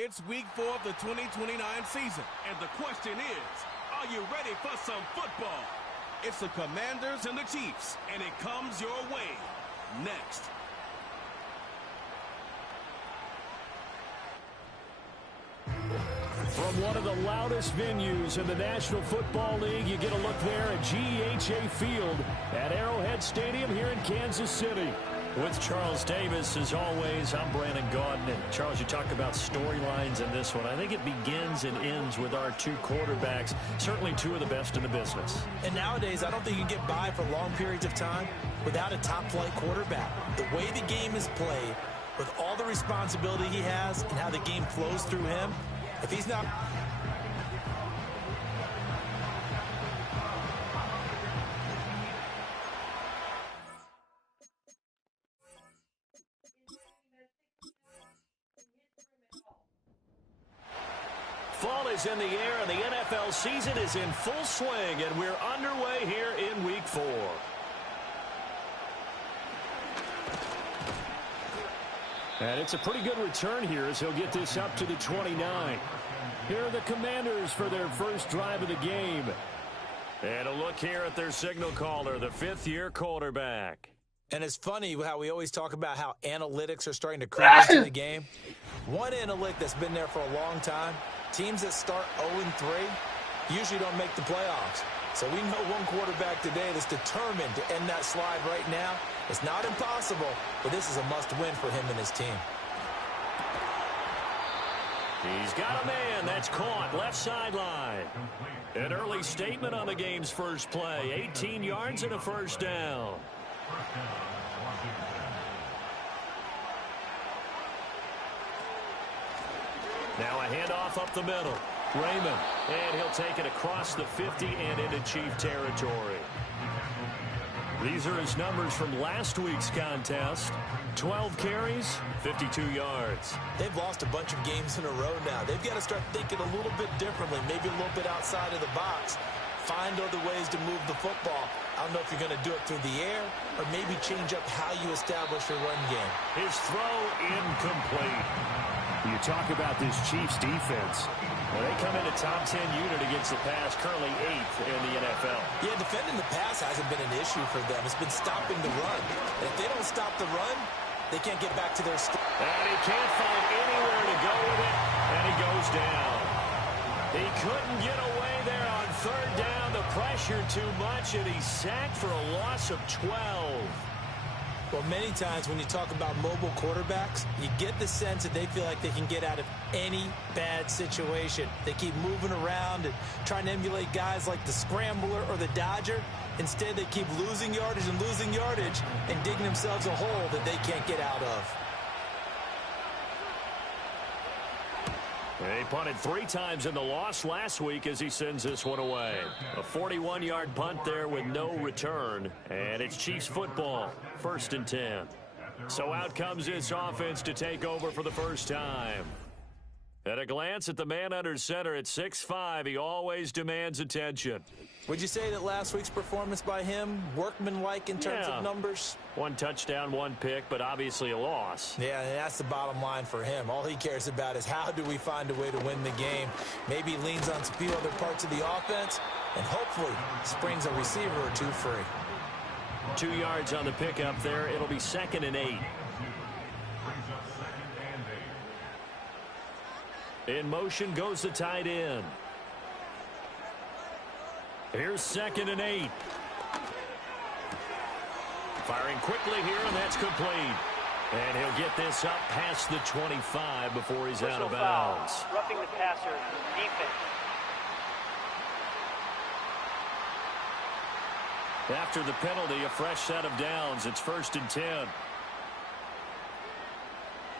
It's week 4 of the 2029 season. And the question is, are you ready for some football? It's the Commanders and the Chiefs. And it comes your way next. From one of the loudest venues in the National Football League, you get a look there at GEHA Field at Arrowhead Stadium here in Kansas City. With Charles Davis, as always, I'm Brandon Gaudin. And Charles, you talk about storylines in this one. I think it begins and ends with our two quarterbacks, certainly two of the best in the business. And nowadays, I don't think you can get by for long periods of time without a top-flight quarterback. The way the game is played, with all the responsibility he has and how the game flows through him, if he's not... Fall is in the air, and the NFL season is in full swing, and we're underway here in Week 4. And it's a pretty good return here as he'll get this up to the 29. Here are the Commanders for their first drive of the game. And a look here at their signal caller, the fifth-year quarterback. And it's funny how we always talk about how analytics are starting to creep into the game. One analytic that's been there for a long time, teams that start 0-3 usually don't make the playoffs. So we know one quarterback today that's determined to end that slide right now. It's not impossible, but this is a must-win for him and his team. He's got a man that's caught left sideline. An early statement on the game's first play. 18 yards and a first down. Now a handoff up the middle. Raymond, and he'll take it across the 50 and into Chief territory. These are his numbers from last week's contest. 12 carries, 52 yards. They've lost a bunch of games in a row now. They've got to start thinking a little bit differently, maybe a little bit outside of the box. Find other ways to move the football. I don't know if you're going to do it through the air or maybe change up how you establish your run game. His throw incomplete. You talk about this Chiefs defense. Well, they come in a top 10 unit against the pass, currently 8th in the NFL. Yeah, defending the pass hasn't been an issue for them. It's been stopping the run. And if they don't stop the run, they can't get back to their... And he can't find anywhere to go with it, and he goes down. He couldn't get away there on third down. The pressure too much, and he's sacked for a loss of 12. Well, many times when you talk about mobile quarterbacks, you get the sense that they feel like they can get out of any bad situation. They keep moving around and trying to emulate guys like the Scrambler or the Dodger. Instead, they keep losing yardage and digging themselves a hole that they can't get out of. He punted 3 times in the loss last week as he sends this one away. A 41-yard punt there with no return. And it's Chiefs football, 1st and 10. So out comes this offense to take over for the first time. At a glance at the man under center at 6'5", he always demands attention. Would you say that last week's performance by him, workmanlike in terms of numbers? 1 touchdown, 1 pick, but obviously a loss. Yeah, and that's the bottom line for him. All he cares about is how do we find a way to win the game. Maybe he leans on a few other parts of the offense and hopefully springs a receiver or 2 free. 2 yards on the pickup there. It'll be 2nd and 8. In motion goes the tight end. Here's 2nd and 8. Firing quickly here, and that's complete. And he'll get this up past the 25 before he's out of bounds. Roughing the passer, defense. After the penalty, a fresh set of downs. It's 1st and 10.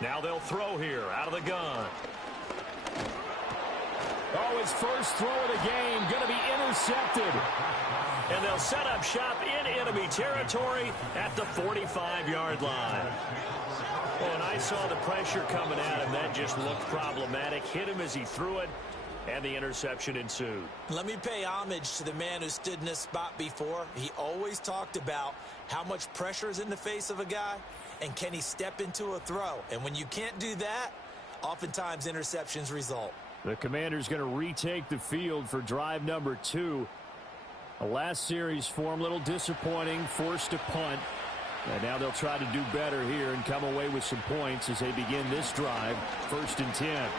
Now they'll throw here out of the gun. Oh, his first throw of the game going to be intercepted. And they'll set up shop in enemy territory at the 45-yard line. Well, and I saw the pressure coming at him. That just looked problematic. Hit him as he threw it, and the interception ensued. Let me pay homage to the man who stood in this spot before. He always talked about how much pressure is in the face of a guy, and can he step into a throw. And when you can't do that, oftentimes interceptions result. The Commanders going to retake the field for drive number 2. The last series for them, a little disappointing, forced to punt. And now they'll try to do better here and come away with some points as they begin this drive. 1st and 10. And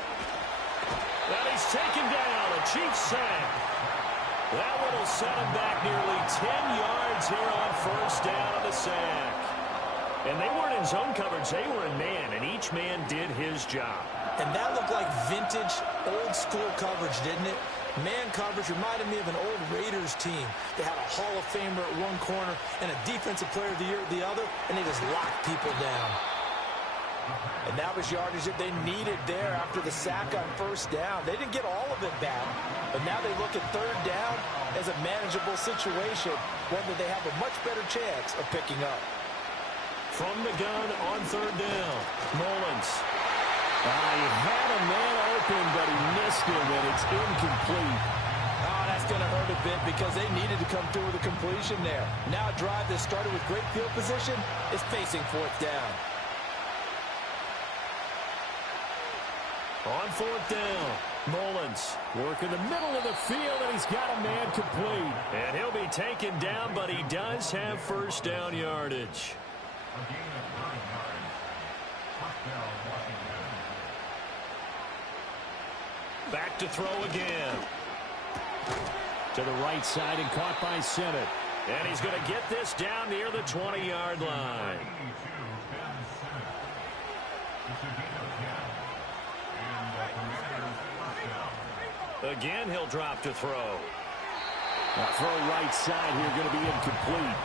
he's taken down. A Chiefs sack. That one will set him back nearly 10 yards here on 1st down on the sack. And they weren't in zone coverage. They were in man, and each man did his job. And that looked like vintage, old-school coverage, didn't it? Man coverage reminded me of an old Raiders team. They had a Hall of Famer at one corner and a Defensive Player of the Year at the other, and they just locked people down. And that was yardage that they needed there after the sack on 1st down. They didn't get all of it back, but now they look at 3rd down as a manageable situation, one that they have a much better chance of picking up. From the gun on 3rd down, Mullins. He had a man open, but he missed him, and it's incomplete. Oh, that's going to hurt a bit because they needed to come through with a completion there. Now a drive that started with great field position is facing 4th down. On 4th down, Mullins working the middle of the field, and he's got a man complete. And he'll be taken down, but he does have 1st down yardage. Back to throw again. To the right side and caught by Sennett. And he's going to get this down near the 20-yard line. Again, he'll drop to throw. Throw right side here, going to be incomplete.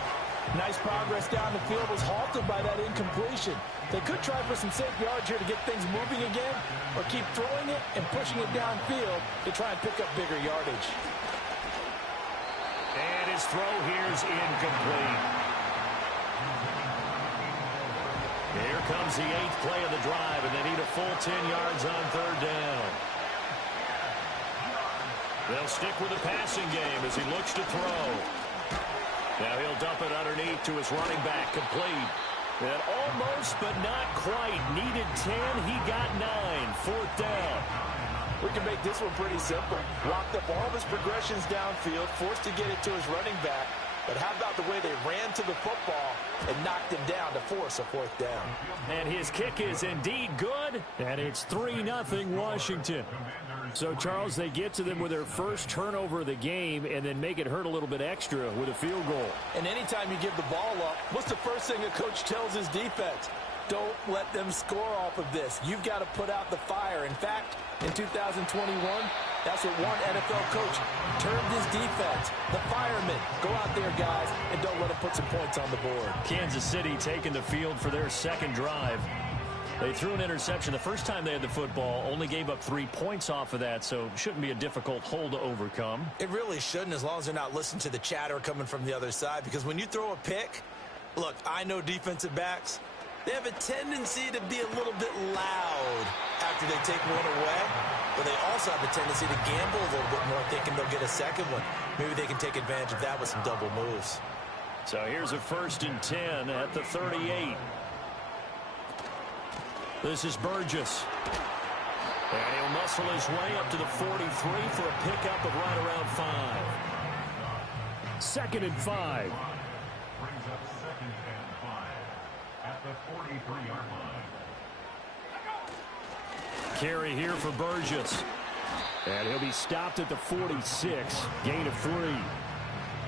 Nice progress down the field, was halted by that incompletion. They could try for some safe yards here to get things moving again, or keep throwing it and pushing it downfield to try and pick up bigger yardage. And his throw here is incomplete. Here comes the 8th play of the drive, and they need a full 10 yards on 3rd down. They'll stick with the passing game as he looks to throw. Now he'll dump it underneath to his running back, complete. And almost, but not quite. Needed 10, he got 9. 4th down. We can make this one pretty simple. Locked up all of his progressions downfield, forced to get it to his running back. But how about the way they ran to the football and knocked him down to force a 4th down? And his kick is indeed good. And it's 3-0 Washington. So, Charles, they get to them with their first turnover of the game and then make it hurt a little bit extra with a field goal. And anytime you give the ball up, what's the first thing a coach tells his defense? Don't let them score off of this. You've got to put out the fire. In fact, in 2021, that's what one NFL coach termed his defense. The firemen. Go out there, guys, and don't let them put some points on the board. Kansas City taking the field for their 2nd drive. They threw an interception the first time they had the football, only gave up 3 points off of that, so shouldn't be a difficult hole to overcome. It really shouldn't, as long as they're not listening to the chatter coming from the other side, because when you throw a pick, look, I know defensive backs, they have a tendency to be a little bit loud after they take one away, but they also have a tendency to gamble a little bit more, thinking they'll get a second one. Maybe they can take advantage of that with some double moves. So here's a 1st and 10 at the 38. This is Burgess. And he'll muscle his way up to the 43 for a pickup of right around 5. 2nd and 5. Brings up 2nd and 5 at the 43-yard line. Carry here for Burgess. And he'll be stopped at the 46. Gain of 3.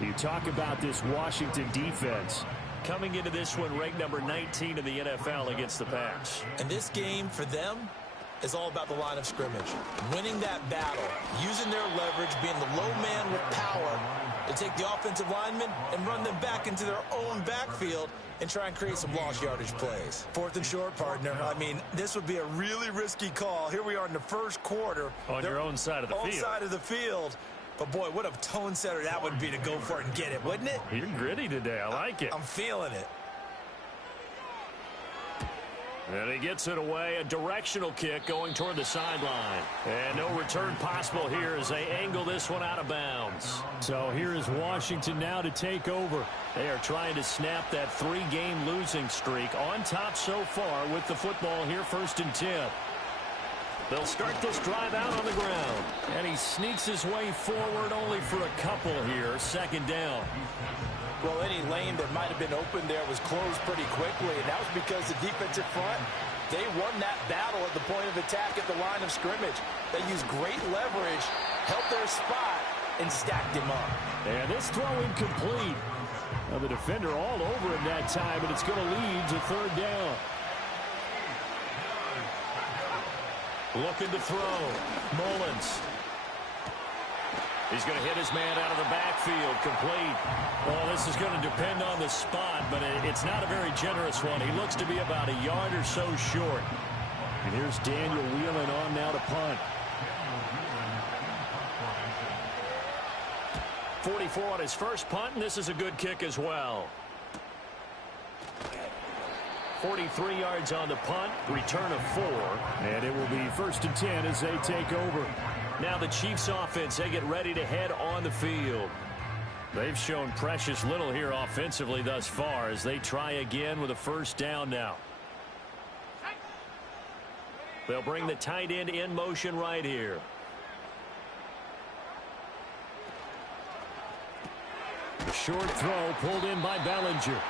You talk about this Washington defense. Coming into this one, ranked number 19 in the NFL against the pass. And this game, for them, is all about the line of scrimmage. Winning that battle, using their leverage, being the low man with power to take the offensive linemen and run them back into their own backfield and try and create some lost yardage plays. 4th and short, partner. I mean, this would be a really risky call. Here we are in the 1st quarter. On your own side of the field. Own side of the field. But, boy, what a tone setter that would be to go for it and get it, wouldn't it? You're gritty today. I like it. I'm feeling it. And he gets it away. A directional kick going toward the sideline. And no return possible here as they angle this one out of bounds. So here is Washington now to take over. They are trying to snap that 3-game losing streak. On top so far with the football here, 1st and 10. They'll start this drive out on the ground. And he sneaks his way forward only for a couple here. Second down. Well, any lane that might have been open there was closed pretty quickly, and that was because the defensive front, they won that battle at the point of attack at the line of scrimmage. They used great leverage, held their spot, and stacked him up. And this throw incomplete. Now the defender all over him that time, and it's going to lead to third down. Looking to throw. Mullins. He's going to hit his man out of the backfield. Complete. Well, this is going to depend on the spot, but it's not a very generous one. He looks to be about a yard or so short. And here's Daniel Whelan on now to punt. 44 on his first punt, and this is a good kick as well. 43 yards on the punt, return of 4. And it will be 1st and 10 as they take over. Now the Chiefs offense, they get ready to head on the field. They've shown precious little here offensively thus far as they try again with a first down now. They'll bring the tight end in motion right here. A short throw pulled in by Bellinger.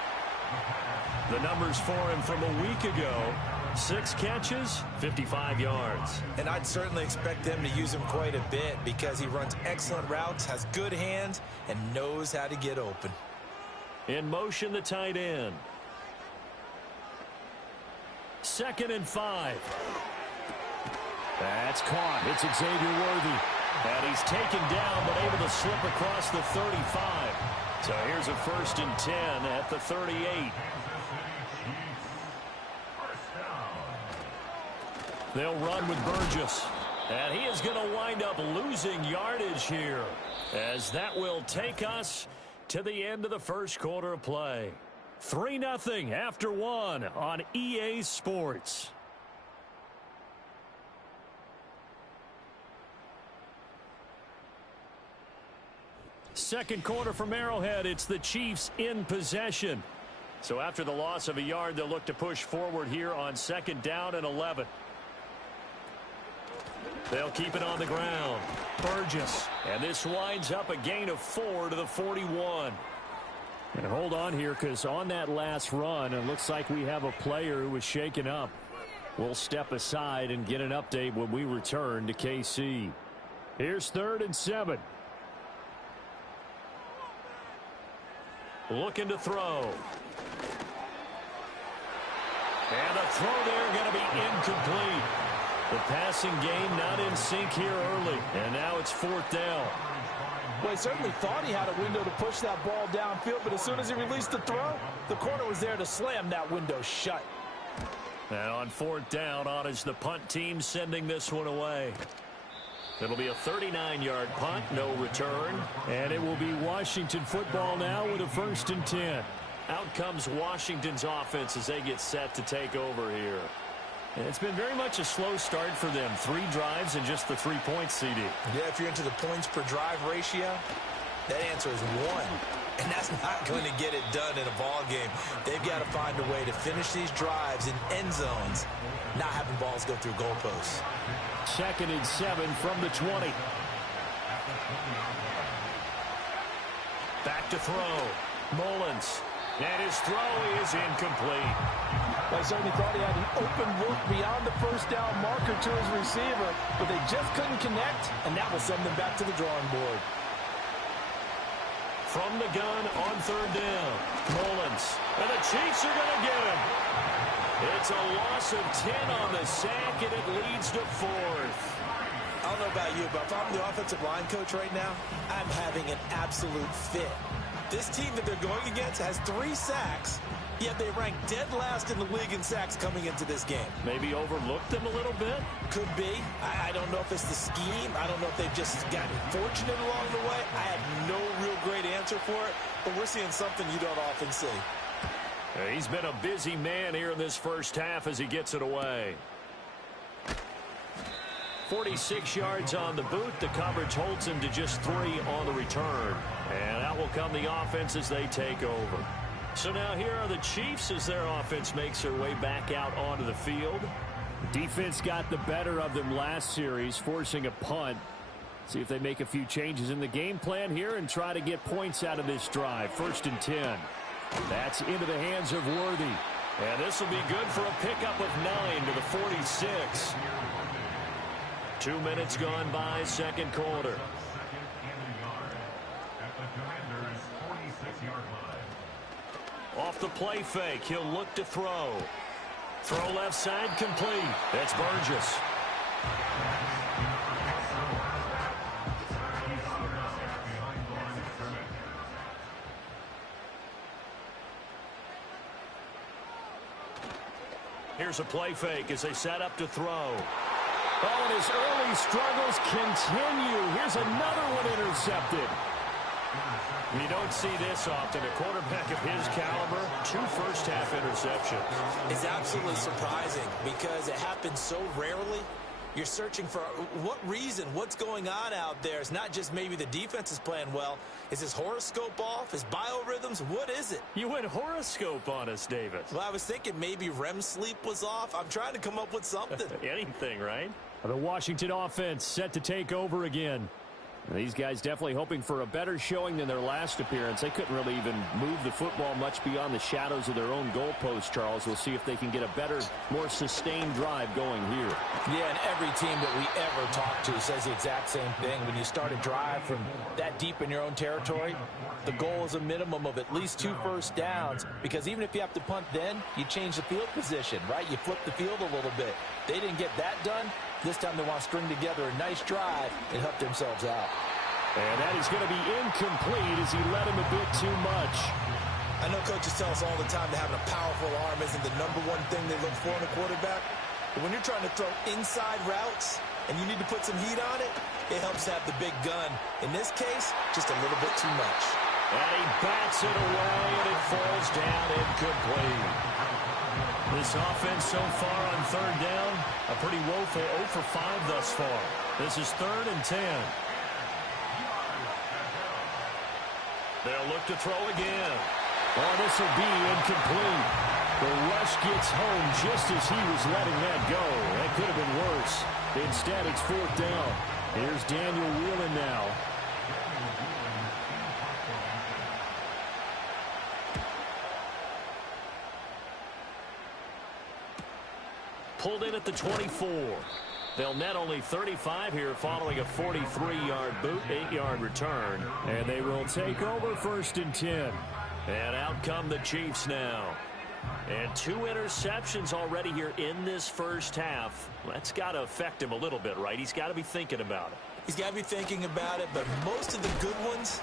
The numbers for him from a week ago: 6 catches, 55 yards. And I'd certainly expect them to use him quite a bit because he runs excellent routes, has good hands, and knows how to get open. In motion, the tight end. 2nd and 5. That's caught. It's Xavier Worthy. And he's taken down, but able to slip across the 35. So here's a 1st and 10 at the 38. They'll run with Burgess. And he is going to wind up losing yardage here, as that will take us to the end of the first quarter of play. 3-0 after 1 on EA Sports. Second quarter from Arrowhead. It's the Chiefs in possession. So after the loss of a yard, they'll look to push forward here on 2nd down and 11. They'll keep it on the ground. Burgess. And this winds up a gain of 4 to the 41. And hold on here, because on that last run, it looks like we have a player who was shaken up. We'll step aside and get an update when we return to KC. Here's 3rd and 7. Looking to throw. And the throw there going to be incomplete. The passing game not in sync here early. And now it's 4th down. Well, he certainly thought he had a window to push that ball downfield, but as soon as he released the throw, the corner was there to slam that window shut. And on 4th down, on is the punt team sending this one away. It'll be a 39-yard punt, no return. And it will be Washington football now with a 1st and 10. Out comes Washington's offense as they get set to take over here. And it's been very much a slow start for them. 3 drives and just the 3 points, CD. Yeah, if you're into the points per drive ratio, that answer is 1. And that's not going to get it done in a ball game. They've got to find a way to finish these drives in end zones, not having balls go through goalposts. 2nd and 7 from the 20. Back to throw. Mullins. And his throw is incomplete. I certainly thought he had an open look beyond the first down marker to his receiver, but they just couldn't connect, and that will send them back to the drawing board. From the gun on 3rd down. Mullins. And the Chiefs are going to get him. It's a loss of 10 on the sack, and it leads to 4th. I don't know about you, but if I'm the offensive line coach right now, I'm having an absolute fit. This team that they're going against has 3 sacks, yet they rank dead last in the league in sacks coming into this game. Maybe overlooked them a little bit? Could be. I don't know if it's the scheme. I don't know if they've just gotten fortunate along the way. I have no real great answer for it, but we're seeing something you don't often see. He's been a busy man here in this first half as he gets it away. 46 yards on the boot. The coverage holds him to just 3 on the return. And out will come the offense as they take over. So now here are the Chiefs as their offense makes their way back out onto the field. Defense got the better of them last series, forcing a punt. See if they make a few changes in the game plan here and try to get points out of this drive. 1st and 10. That's into the hands of Worthy. And this will be good for a pickup of 9 to the 46. 2 minutes gone by, second quarter. Off the play fake, he'll look to throw. Throw left side, complete. That's Burgess. Here's a play fake as they set up to throw. Oh, and his early struggles continue. Here's another one intercepted. You don't see this often. A quarterback of his caliber, 2 first-half interceptions. It's absolutely surprising because it happens so rarely. You're searching for what reason, what's going on out there. It's not just maybe the defense is playing well. Is his horoscope off? His biorhythms? What is it? You went horoscope on us, David. Well, I was thinking maybe REM sleep was off. I'm trying to come up with something. Anything, right? The Washington offense set to take over again. These guys definitely hoping for a better showing than their last appearance. They couldn't really even move the football much beyond the shadows of their own goalpost, Charles. We'll see if they can get a better, more sustained drive going here. Yeah, and every team that we ever talk to says the exact same thing. When you start a drive from that deep in your own territory, the goal is a minimum of at least 2 first downs, because even if you have to punt then, you change the field position, right? You flip the field a little bit. They didn't get that done. This time they want to string together a nice drive and help themselves out. And that is going to be incomplete as he led him a bit too much. I know coaches tell us all the time that having a powerful arm isn't the #1 thing they look for in a quarterback. But when you're trying to throw inside routes and you need to put some heat on it, it helps to have the big gun. In this case, just a little bit too much. And he bats it away, and it falls down incomplete. This offense so far on 3rd down, a pretty woeful 0 for 5 thus far. This is 3rd and 10. They'll look to throw again. Oh, this will be incomplete. The rush gets home just as he was letting that go. That could have been worse. Instead, it's 4th down. Here's Daniel Whelan now. Pulled in at the 24. They'll net only 35 here following a 43-yard boot, 8-yard return. And they will take over 1st and 10. And out come the Chiefs now. And 2 interceptions already here in this first half. That's got to affect him a little bit, right? He's got to be thinking about it. He's got to be thinking about it, but most of the good ones,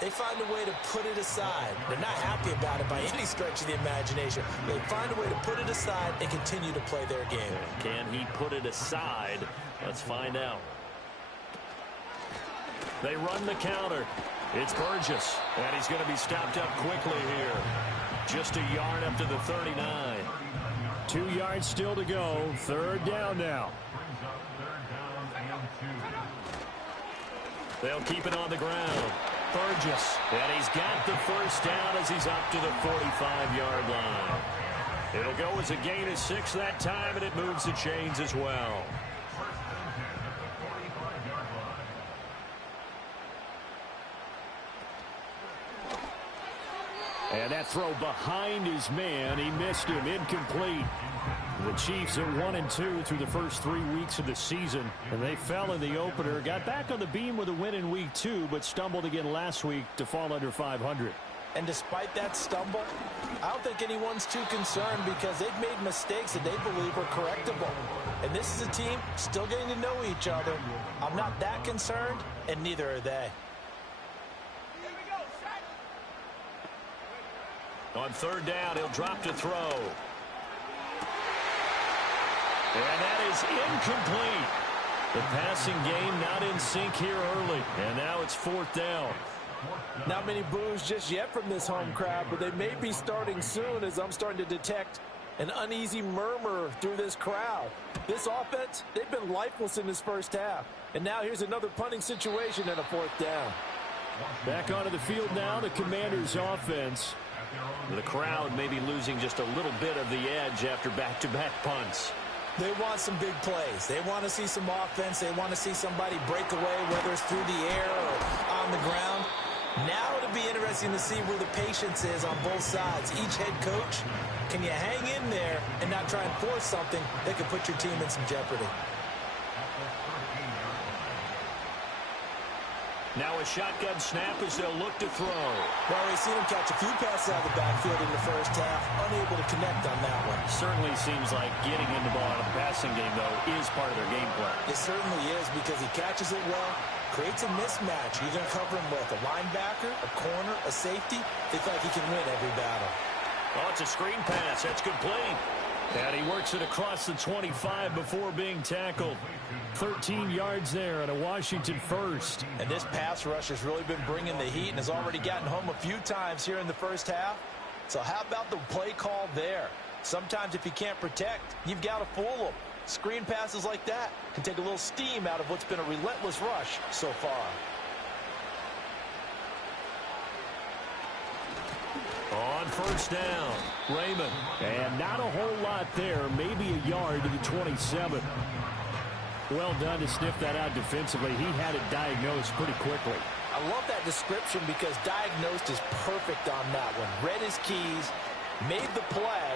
they find a way to put it aside. They're not happy about it by any stretch of the imagination. They find a way to put it aside and continue to play their game. Can he put it aside? Let's find out. They run the counter. It's Burgess, and he's going to be stopped up quickly here. Just a yard up to the 39. 2 yards still to go. 3rd down now. They'll keep it on the ground. Burgess, and he's got the first down as he's up to the 45-yard line. It'll go as a gain of 6 that time, and it moves the chains as well. And that throw behind his man, he missed him, incomplete. The Chiefs are 1-2 through the first 3 weeks of the season, and they fell in the opener. Got back on the beam with a win in week 2, but stumbled again last week to fall under 500. And despite that stumble, I don't think anyone's too concerned because they've made mistakes that they believe are correctable. And this is a team still getting to know each other. I'm not that concerned, and neither are they. On 3rd down, he'll drop to throw. And that is incomplete. The passing game not in sync here early. And now it's 4th down. Not many boos just yet from this home crowd, but they may be starting soon as I'm starting to detect an uneasy murmur through this crowd. This offense, they've been lifeless in this first half. And now here's another punting situation and a 4th down. Back onto the field now, the Commanders' offense. The crowd may be losing just a little bit of the edge after back-to-back punts. They want some big plays. They want to see some offense. They want to see somebody break away, whether it's through the air or on the ground. Now it'll be interesting to see where the patience is on both sides. Each head coach, can you hang in there and not try and force something that could put your team in some jeopardy? Now a shotgun snap as they'll look to throw. Well, we've seen him catch a few passes out of the backfield in the first half, unable to connect on that one. Certainly seems like getting in the ball in a passing game, though, is part of their game plan. It certainly is because he catches it well, creates a mismatch. You're going to cover him with a linebacker, a corner, a safety. They feel like he can win every battle. Oh, it's a screen pass. That's complete. And he works it across the 25 before being tackled. 13 yards there and a Washington first. And this pass rush has really been bringing the heat and has already gotten home a few times here in the first half. So how about the play call there? Sometimes if you can't protect, you've got to fool them. Screen passes like that can take a little steam out of what's been a relentless rush so far. On first down, Raymond. And not a whole lot there, maybe a yard to the 27. Well done to sniff that out defensively. He had it diagnosed pretty quickly. I love that description because diagnosed is perfect on that one. Read his keys, made the play,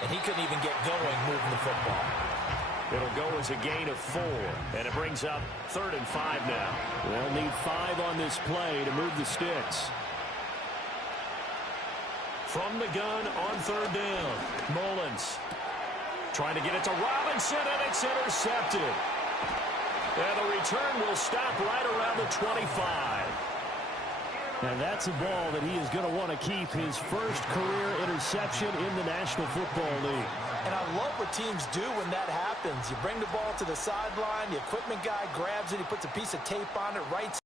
and he couldn't even get going moving the football. It'll go as a gain of 4, and it brings up 3rd and 5 now. They'll need 5 on this play to move the sticks. From the gun on 3rd down, Mullins trying to get it to Robinson, and it's intercepted. And the return will stop right around the 25. And that's a ball that he is going to want to keep, his first career interception in the National Football League. And I love what teams do when that happens. You bring the ball to the sideline, the equipment guy grabs it, he puts a piece of tape on it, writes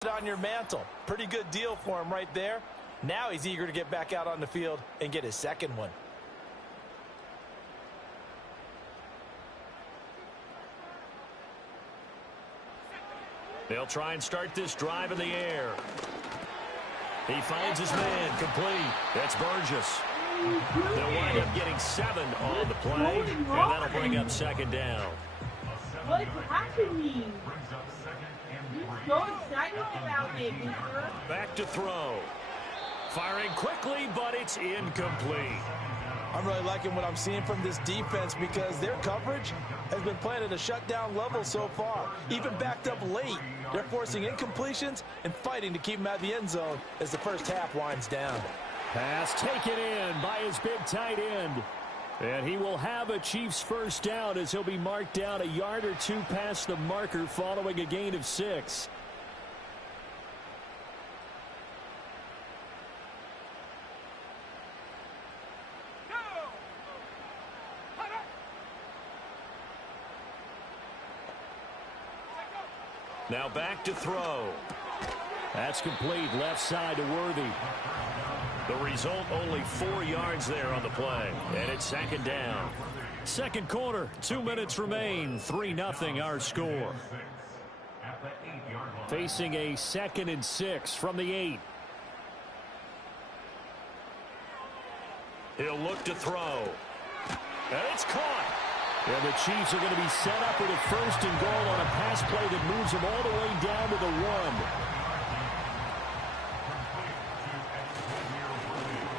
it on your mantle. Pretty good deal for him right there. Now he's eager to get back out on the field and get his second one. They'll try and start this drive in the air. He finds his man, complete. That's Burgess. They'll wind up getting 7 on the play, and that'll bring up 2nd down. What's happening? I'm so excited about it, Mr. Back to throw. Firing quickly, but it's incomplete. I'm really liking what I'm seeing from this defense because their coverage has been playing at a shutdown level so far. Even backed up late, they're forcing incompletions and fighting to keep them out of the end zone as the first half winds down. Pass taken in by his big tight end. And he will have a Chiefs first down as he'll be marked down a yard or 2 past the marker following a gain of 6. Now back to throw. That's complete, left side to Worthy. The result, only 4 yards there on the play, and it's 2nd down. Second quarter, 2 minutes remain, 3-0 our score. Facing a 2nd and 6 from the 8. He'll look to throw. And it's caught. And the Chiefs are going to be set up with a 1st and goal on a pass play that moves them all the way down to the 1.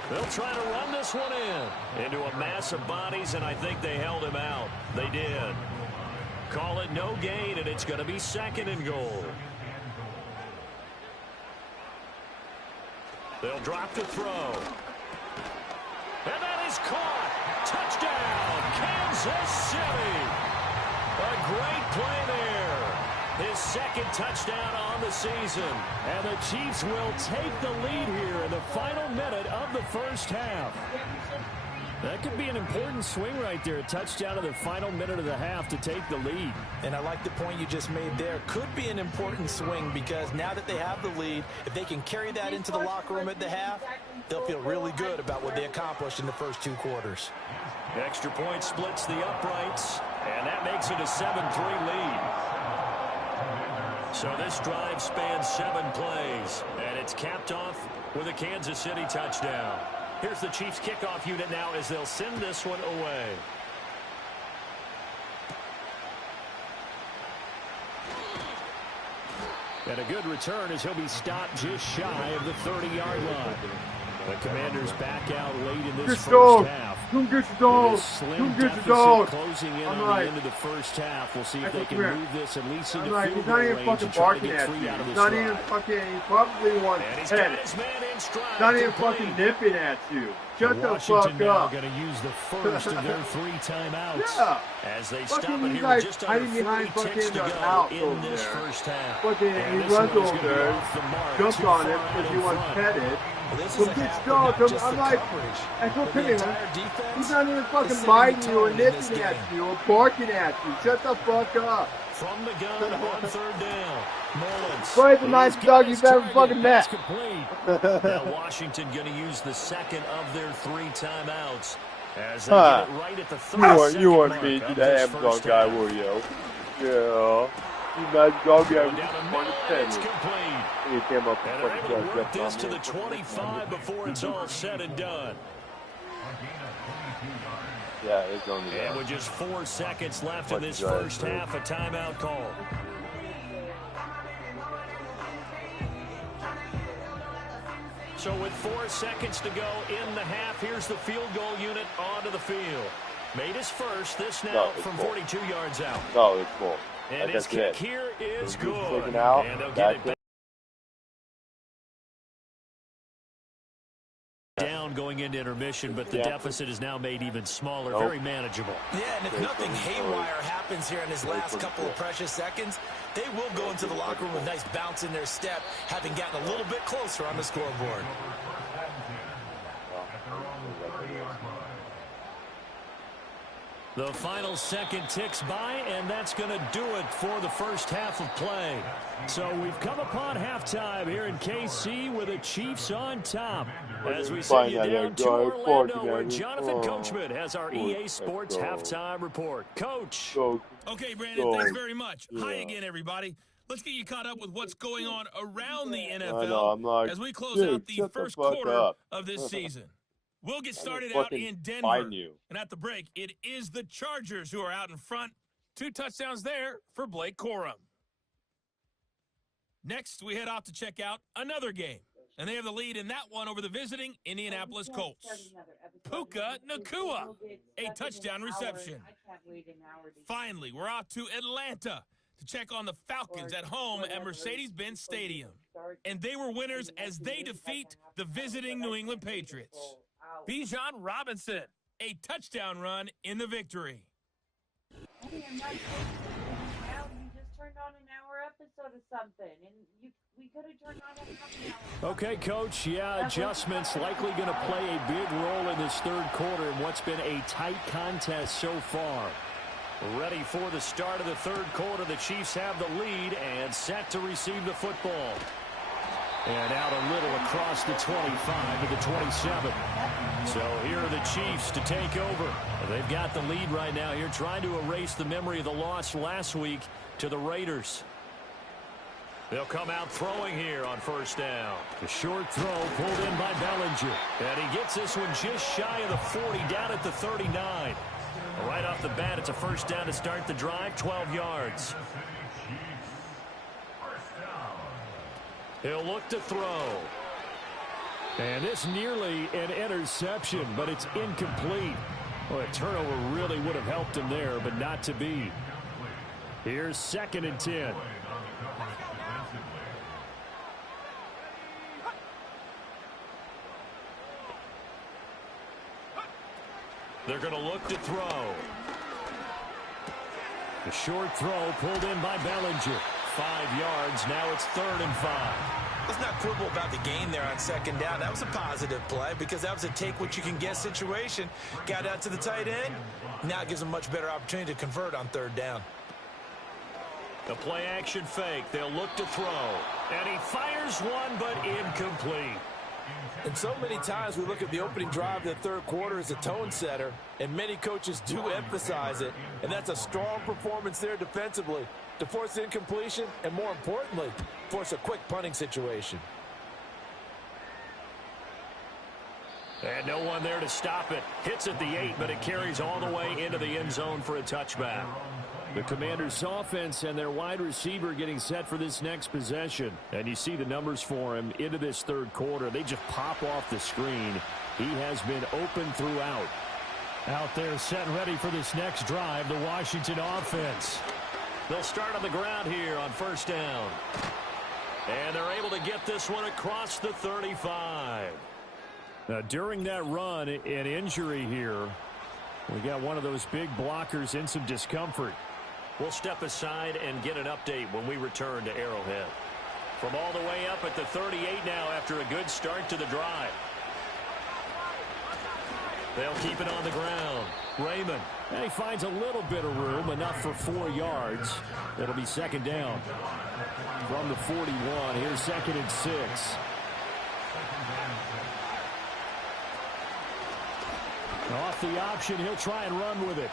They'll try to run this one into a mass of bodies, and I think they held him out. They did. Call it no gain, and it's going to be 2nd and goal. They'll drop to throw. And that is caught. Touchdown, Kansas City. A great play there. His 2nd touchdown on the season. And the Chiefs will take the lead here in the final minute of the first half. That could be an important swing right there. A touchdown in the final minute of the half to take the lead. And I like the point you just made there. Could be an important swing because now that they have the lead, if they can carry that into the locker room at the half, they'll feel really good about what they accomplished in the first 2 quarters. Extra point splits the uprights, and that makes it a 7-3 lead. So this drive spans 7 plays, and it's capped off with a Kansas City touchdown. Here's the Chiefs kickoff unit now as they'll send this one away. And a good return as he'll be stopped just shy of the 30-yard line. The Commanders back out late in this first half. Come get your dog. Come get your dog. Closing in on the end of the first half. We'll see if they can move this at least into field he's goal not even range fucking and try to barking get at 3 you. out of He's this not drive. even fucking, he probably wants And he's to got head his man in stride. Not even complete. fucking nipping at you. Shut the Washington fuck now up. going to use the first of their 3 timeouts. Yeah. As they Fucking stop it he's here like with just under hiding behind 40 ticks to fucking go house in over this there. first half. Fucking, And he this runs one is over gonna be there, off the mark, jumps too on far him out because in he wants front. petted. Well, this is Come a get half, your dog. not just I'm the like, coverage, I feel but the pity, entire man. defense He's not even is fucking setting biting the you or tone in this nipping at game. you or barking at you. Shut the fuck up. From the gun on 3rd down. Mullins. Boy, it's the nicest dog you've ever fucking met. Now Washington going to use the second of their 3 timeouts as they get it right at the 30-second You weren't mark mean of to this the Amazon first guy, half. were you? Yeah. You nice dog guy. Going down the middle, and it's complete. He came up And and they're able to work this to the 25 before it's all said and done. Yeah, it's on the And with just 4 seconds left in this first half, a timeout call. So with 4 seconds to go in the half, here's the field goal unit onto the field. Made his first, this now from 42 yards out. No, it's full. And his kick here is good. Taken out. And they'll get it back. Down going into intermission, but the deficit is now made even smaller, very manageable. Yeah, and if nothing haywire happens here in his last couple of precious seconds, they will go into the locker room with a nice bounce in their step, having gotten a little bit closer on the scoreboard. The final second ticks by, and that's going to do it for the first half of play. So we've come upon halftime here in KC with the Chiefs on top. As we send you down to Orlando, where Jonathan Coachman has our EA Sports halftime report. Coach. Okay, Brandon, thanks very much. Hi again, everybody. Let's get you caught up with what's going on around the NFL as we close out the first quarter of this season. We'll get started out in Denver. And at the break, it is the Chargers who are out in front. 2 touchdowns there for Blake Corum. Next, we head off to check out another game. And they have the lead in that one over the visiting Indianapolis Colts. Puka Nacua, a touchdown reception. Finally, we're off to Atlanta to check on the Falcons at home at Mercedes-Benz Stadium. And they were winners as they defeat the visiting New England Patriots. Bijan Robinson, a touchdown run in the victory. Hey, I'm not kidding. You just turned on an hour episode of something, and we could have turned on a half an hour. Okay, Coach. Yeah, adjustments likely going to play a big role in this third quarter in what's been a tight contest so far. Ready for the start of the third quarter. The Chiefs have the lead and set to receive the football. And out a little across the 25 to the 27. So here are the Chiefs to take over. They've got the lead right now here, trying to erase the memory of the loss last week to the Raiders. They'll come out throwing here on first down. The short throw pulled in by Bellinger. And he gets this one just shy of the 40, down at the 39. Right off the bat, it's a first down to start the drive, 12 yards. He'll look to throw. And this nearly an interception, but it's incomplete. Well, a turnover really would have helped him there, but not to be. Here's 2nd and 10. They're going to look to throw. The short throw pulled in by Bellinger. 5 yards. Now it's 3rd and 5. Let's not quibble about the gain there on 2nd down. That was a positive play because that was a take-what-you-can-get situation. Got out to the tight end. Now it gives them a much better opportunity to convert on 3rd down. The play-action fake. They'll look to throw. And he fires one, but incomplete. And so many times we look at the opening drive of the third quarter as a tone setter, and many coaches do emphasize it. And that's a strong performance there defensively to force incompletion and, more importantly, force a quick punting situation. And no one there to stop it. Hits at the 8, but it carries all the way into the end zone for a touchback. The Commanders' offense and their wide receiver getting set for this next possession. And you see the numbers for him into this third quarter. They just pop off the screen. He has been open throughout. Out there set and ready for this next drive, the Washington offense. They'll start on the ground here on first down. And they're able to get this one across the 35. Now, during that run, an injury here. We got one of those big blockers in some discomfort. We'll step aside and get an update when we return to Arrowhead. From all the way up at the 38 now after a good start to the drive. They'll keep it on the ground. Raymond. And he finds a little bit of room, enough for 4 yards. It'll be second down. From the 41, here's 2nd and 6. Off the option, he'll try and run with it.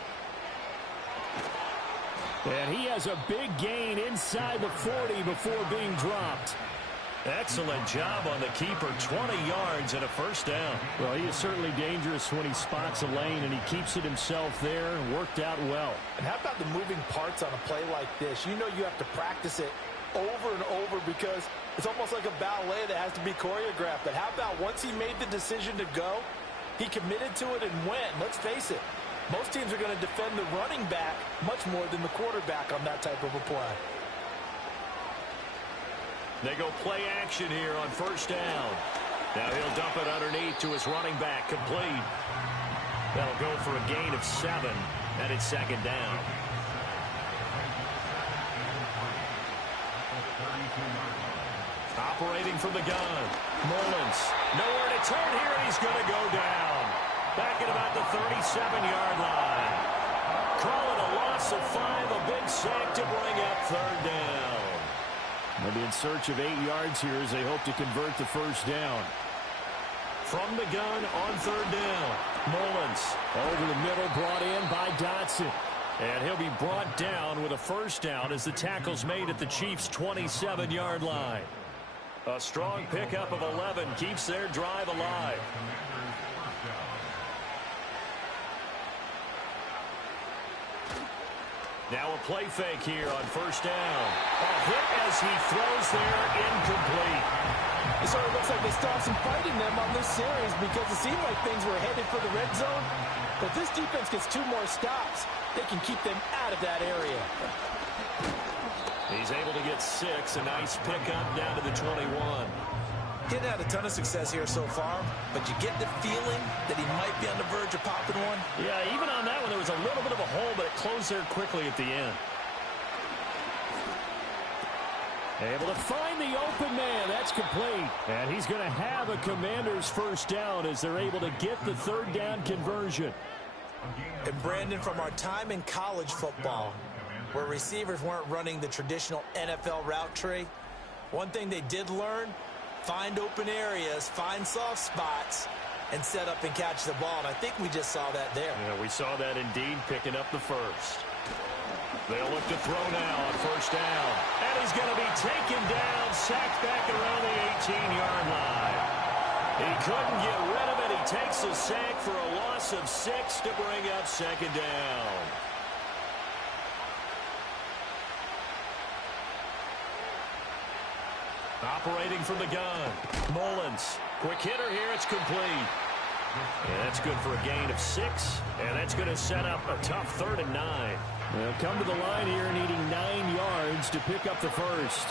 And he has a big gain inside the 40 before being dropped. Excellent job on the keeper. 20 yards and a first down. Well, he is certainly dangerous when he spots a lane, and he keeps it himself there and worked out well. And how about the moving parts on a play like this? You know you have to practice it over and over because it's almost like a ballet that has to be choreographed. But how about once he made the decision to go, he committed to it and went. Let's face it, most teams are going to defend the running back much more than the quarterback on that type of a play. They go play action here on first down. Now he'll dump it underneath to his running back, complete. That'll go for a gain of 7, and it's second down. Operating from the gun, Mullins. Nowhere to turn here, and he's going to go down. Back at about the 37-yard line. Call it a loss of 5, a big sack to bring up third down. They'll be in search of 8 yards here as they hope to convert the first down. From the gun on third down, Mullins. Over the middle, brought in by Dotson. And he'll be brought down with a first down as the tackle's made at the Chiefs' 27-yard line. A strong pickup of 11 keeps their drive alive. Now a play fake here on first down. A hit as he throws there, incomplete. It sort of looks like they still have some fight in them on this series because it seemed like things were headed for the red zone. But this defense gets 2 more stops. They can keep them out of that area. He's able to get 6. A nice pickup down to the 21. He hadn't had a ton of success here so far, but you get the feeling that he might be on the verge of popping one. Yeah, even on that one, there was a little bit of a hole, but it closed there quickly at the end. Able to find the open man. That's complete. And he's going to have a Commander's first down as they're able to get the third down conversion. And Brandon, from our time in college football, where receivers weren't running the traditional NFL route tree, one thing they did learn, find open areas, find soft spots, and set up and catch the ball. And I think we just saw that there. Yeah, we saw that indeed, picking up the first. They'll look to throw now on first down. And he's going to be taken down, sacked back around the 18-yard line. He couldn't get rid of it. He takes a sack for a loss of 6 to bring up second down. Operating from the gun, Mullins. Quick hitter here, it's complete. And that's good for a gain of 6, and that's going to set up a tough 3rd and 9. They'll come to the line here needing 9 yards to pick up the first.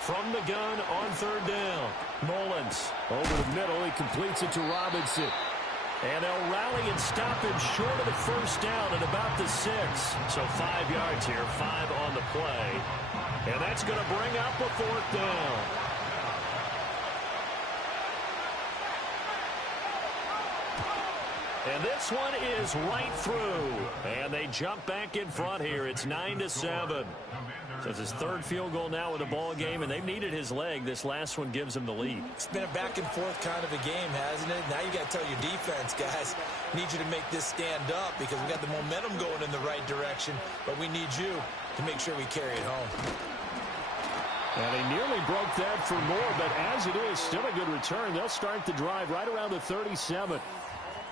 From the gun on third down, Mullins. Over the middle, he completes it to Robinson. And they'll rally and stop him short of the first down at about the 6. So 5 yards here, 5 on the play. And that's going to bring up a 4th down. And this one is right through. And they jump back in front here. It's 9-7. So it's his 3rd field goal now with the ball game, and they've needed his leg. This last one gives him the lead. It's been a back-and-forth kind of a game, hasn't it? Now you got to tell your defense, guys, need you to make this stand up because we got the momentum going in the right direction, but we need you to make sure we carry it home. And he nearly broke that for more, but as it is, still a good return. They'll start the drive right around the 37.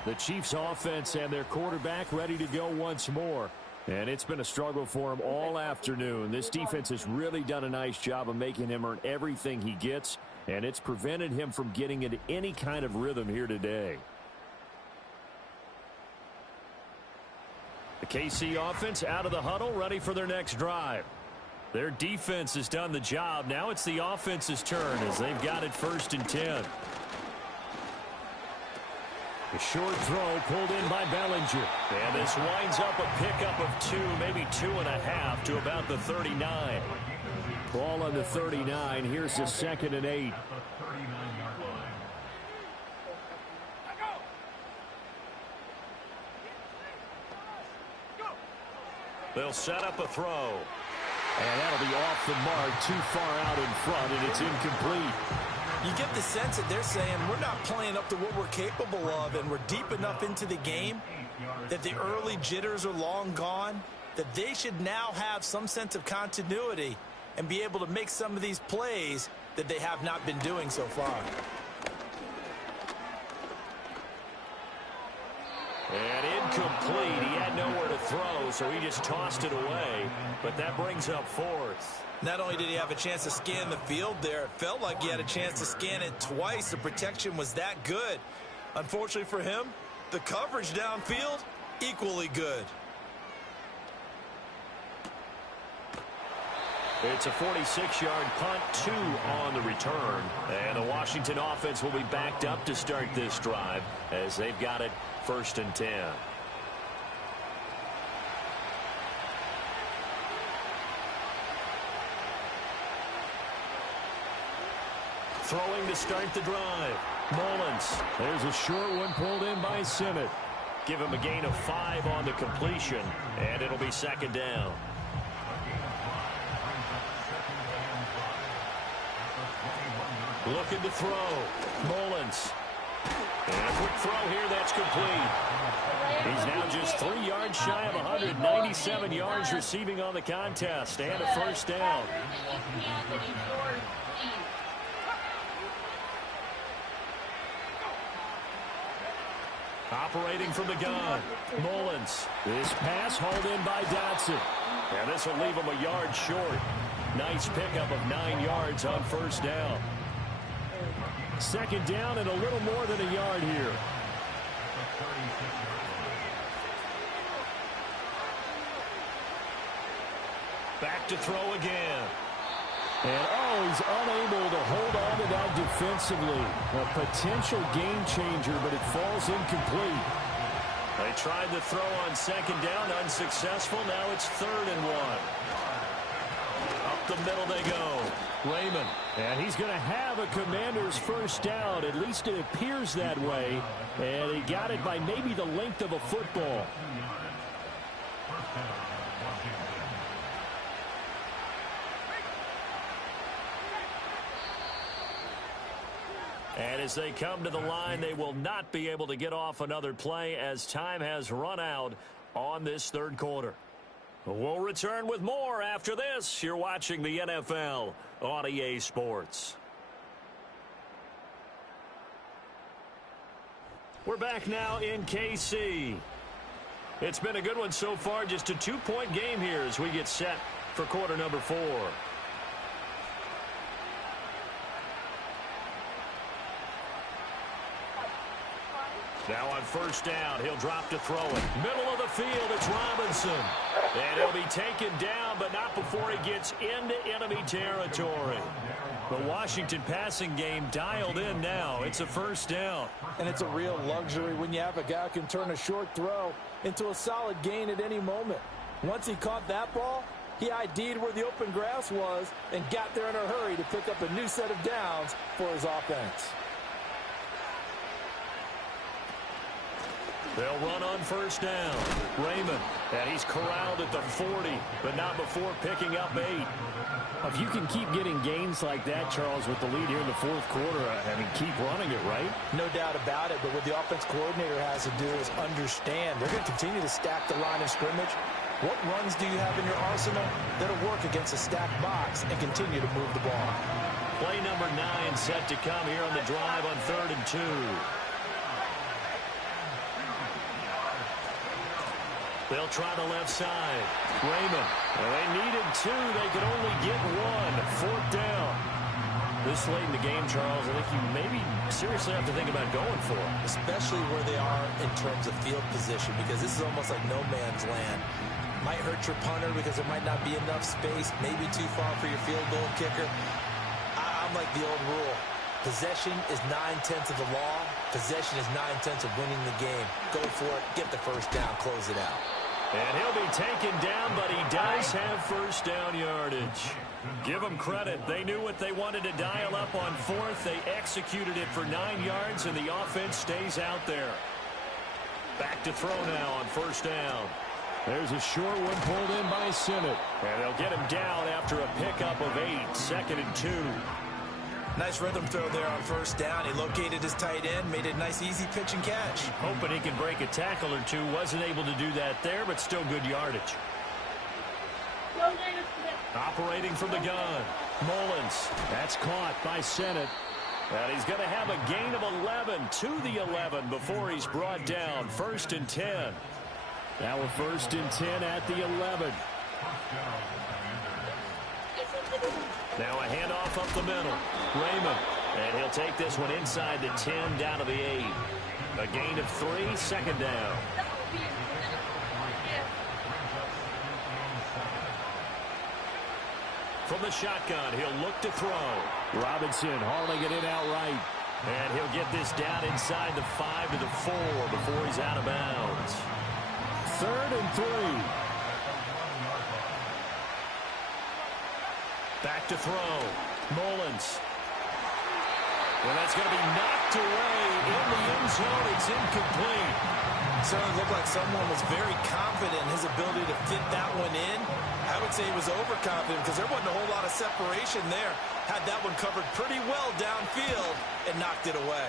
The Chiefs offense and their quarterback ready to go once more. And it's been a struggle for him all afternoon. This defense has really done a nice job of making him earn everything he gets, and it's prevented him from getting into any kind of rhythm here today. The KC offense out of the huddle, ready for their next drive. Their defense has done the job. Now it's the offense's turn as they've got it 1st and 10. A short throw pulled in by Bellinger. And this winds up a pickup of 2, maybe 2.5 to about the 39. Ball on the 39. Here's the 2nd and 8. They'll set up a throw. And that'll be off the mark, too far out in front, and it's incomplete. You get the sense that they're saying we're not playing up to what we're capable of, and we're deep enough into the game that the early jitters are long gone, that they should now have some sense of continuity and be able to make some of these plays that they have not been doing so far. And incomplete. He had nowhere to throw, so he just tossed it away. But that brings up 4th. Not only did he have a chance to scan the field there, it felt like he had a chance to scan it twice. The protection was that good. Unfortunately for him, the coverage downfield, equally good. It's a 46-yard punt, 2 on the return. And the Washington offense will be backed up to start this drive as they've got it 1st and 10. Throwing to start the drive. Mullins. There's a short one pulled in by Simmett. Give him a gain of 5 on the completion, and it'll be 2nd down. Looking to throw. Mullins. And a quick throw here that's complete. He's now just 3 yards shy of 197 yards receiving on the contest, and a 1st down. Operating from the gun, Mullins. This pass hauled in by Dotson. And this will leave him a yard short. Nice pickup of 9 yards on 1st down. 2nd down and a little more than a yard here. Back to throw again. And, he's unable to hold on to that defensively. A potential game changer, but it falls incomplete. They tried the throw on 2nd down, unsuccessful. Now it's 3rd and 1. Up the middle they go. Raymond. And he's going to have a Commander's 1st down. At least it appears that way. And he got it by maybe the length of a football. And as they come to the line, they will not be able to get off another play as time has run out on this 3rd quarter. We'll return with more after this. You're watching the NFL on EA Sports. We're back now in KC. It's been a good one so far. Just a 2-point game here as we get set for quarter number 4. Now on 1st down, he'll drop to throw it. Middle of the field, it's Robinson. And he'll be taken down, but not before he gets into enemy territory. The Washington passing game dialed in now. It's a 1st down. And it's a real luxury when you have a guy who can turn a short throw into a solid gain at any moment. Once he caught that ball, he ID'd where the open grass was and got there in a hurry to pick up a new set of downs for his offense. They'll run on 1st down. Raymond, and he's corralled at the 40, but not before picking up 8. If you can keep getting gains like that, Charles, with the lead here in the 4th quarter, I mean, keep running it, right? No doubt about it, but what the offense coordinator has to do is understand they're going to continue to stack the line of scrimmage What runs do you have in your arsenal that'll work against a stacked box and continue to move the ball? Play number 9 set to come here on the drive on 3rd and 2. They'll try the left side. Raymond. Well, they needed 2. They could only get 1. 4th down. This late in the game, Charles, I think you maybe seriously have to think about going for it. Especially where they are in terms of field position, because this is almost like no man's land. Might hurt your punter because there might not be enough space, maybe too far for your field goal kicker. I'm like the old rule. Possession is 9/10 of the law. Possession is 9/10 of winning the game. Go for it, get the first down, close it out. And he'll be taken down, but he does have first down yardage. Give them credit. They knew what they wanted to dial up on 4th. They executed it for 9 yards, and the offense stays out there. Back to throw now on first down. There's a short one pulled in by Sinnott. And they'll get him down after a pickup of 8. 2nd and 2. Nice rhythm throw there on first down. He located his tight end, made it a nice, easy pitch and catch. Hoping he can break a tackle or 2. Wasn't able to do that there, but still good yardage. Operating from the gun. Mullins. That's caught by Sinnott. And he's going to have a gain of 11 to the 11 before he's brought down. 1st and 10. Now a 1st and 10 at the 11. Now a handoff up the middle. Raymond. And he'll take this one inside the 10 down to the 8. A gain of 3, 2nd down. From the shotgun, he'll look to throw. Robinson hauling it in outright. And he'll get this down inside the 5 to the 4 before he's out of bounds. 3rd and 3. Back to throw. Mullins. Well, that's going to be knocked away in the end zone. It's incomplete. Certainly looked like someone was very confident in his ability to fit that one in. I would say he was overconfident because there wasn't a whole lot of separation there. Had that one covered pretty well downfield and knocked it away.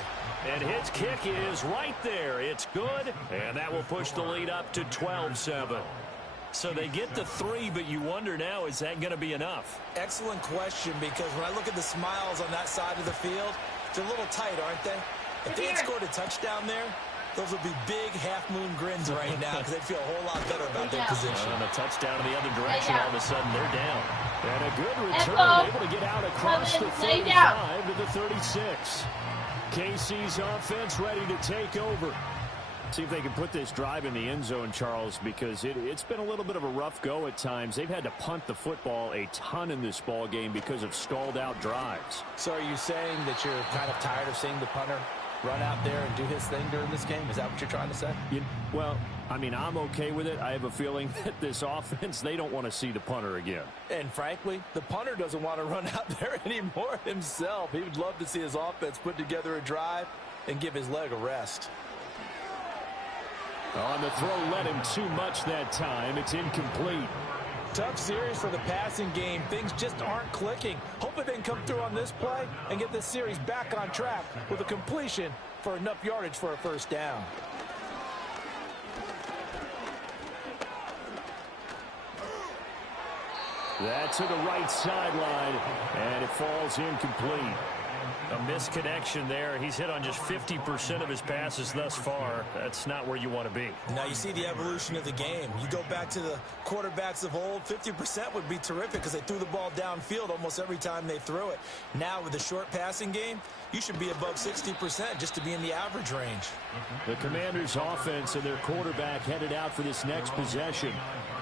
And his kick is right there. It's good, and that will push the lead up to 12-7. So they get the 3, but you wonder now, is that going to be enough? Excellent question, because when I look at the smiles on that side of the field, they're a little tight, aren't they? If they had scored a touchdown there, those would be big half-moon grins right now because they'd feel a whole lot better about their position. And a touchdown in the other direction, all of a sudden they're down. And a good return, able to get out across the 35 to the 36. KC's offense ready to take over. See if they can put this drive in the end zone, Charles, because it's been a little bit of a rough go at times. They've had to punt the football a ton in this ball game because of stalled out drives. So are you saying that you're kind of tired of seeing the punter run out there and do his thing during this game? Is that what you're trying to say? Well, I mean, I'm okay with it. I have a feeling that this offense, they don't want to see the punter again. And frankly, the punter doesn't want to run out there anymore himself. He would love to see his offense put together a drive and give his leg a rest. On the throw, led him too much that time. It's incomplete. Tough series for the passing game. Things just aren't clicking. Hopefully they can come through on this play and get this series back on track with a completion for enough yardage for a first down. That's to the right sideline, and it falls incomplete. A misconnection there. He's hit on just 50% of his passes thus far. That's not where you want to be. Now you see the evolution of the game. You go back to the quarterbacks of old, 50% would be terrific because they threw the ball downfield almost every time they threw it. Now with the short passing game, you should be above 60% just to be in the average range. The Commanders' offense and their quarterback headed out for this next possession.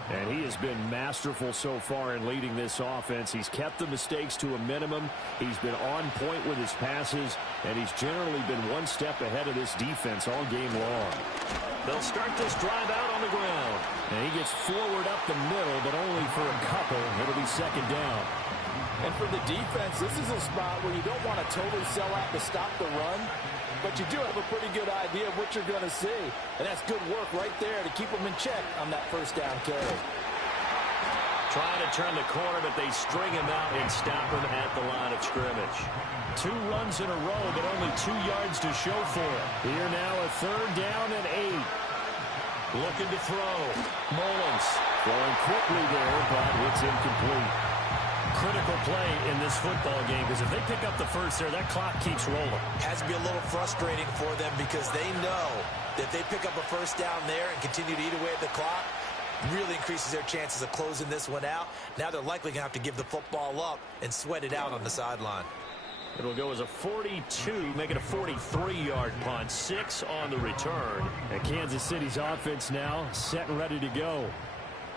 And he has been masterful so far in leading this offense. He's kept the mistakes to a minimum. He's been on point with his passes, and he's generally been one step ahead of this defense all game long. They'll start this drive out on the ground. And he gets forward up the middle, but only for a couple. It'll be second down. And for the defense, this is a spot where you don't want to totally sell out to stop the run, but you do have a pretty good idea of what you're going to see. And that's good work right there to keep them in check on that first down carry. Trying to turn the corner, but they string him out and stop him at the line of scrimmage. 2 runs in a row, but only 2 yards to show for it. Here now a third down and 8. Looking to throw. Mullins. Throwing quickly there, but it's incomplete. Critical play in this football game because if they pick up the first there, that clock keeps rolling. Has to be a little frustrating for them because they know that if they pick up a first down there and continue to eat away at the clock, really increases their chances of closing this one out. Now they're likely going to have to give the football up and sweat it out on the sideline. It'll go as a 42, make it a 43-yard punt, 6 on the return. And Kansas City's offense now set and ready to go.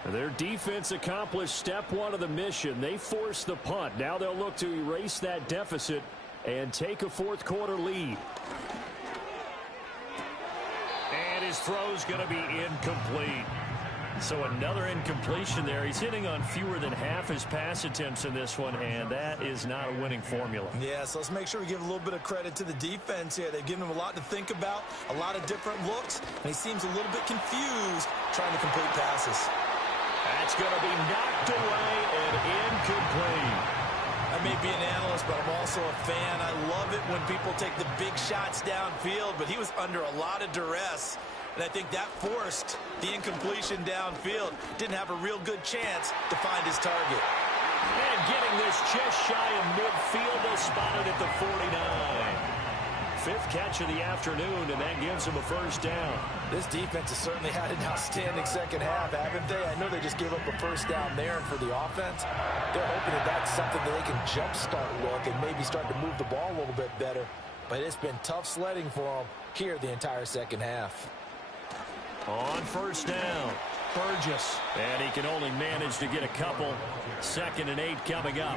Their defense accomplished step one of the mission. They forced the punt. Now they'll look to erase that deficit and take a fourth quarter lead. And his throw's going to be incomplete. So another incompletion there. He's hitting on fewer than half his pass attempts in this one, and that is not a winning formula. Yeah, so let's make sure we give a little bit of credit to the defense here. They've given him a lot to think about, a lot of different looks, and he seems a little bit confused trying to complete passes. That's going to be knocked away and incomplete. I may be an analyst, but I'm also a fan. I love it when people take the big shots downfield, but he was under a lot of duress. And I think that forced the incompletion downfield. Didn't have a real good chance to find his target. And getting this just shy of midfield, they'll spot it at the 49. Fifth catch of the afternoon, and that gives him a first down. This defense has certainly had an outstanding second half, haven't they? I know they just gave up a first down there, and for the offense, they're hoping that that's something that they can jumpstart with and maybe start to move the ball a little bit better. But it's been tough sledding for them here the entire second half. On first down, Burgess. And he can only manage to get a couple. 2nd and 8 coming up.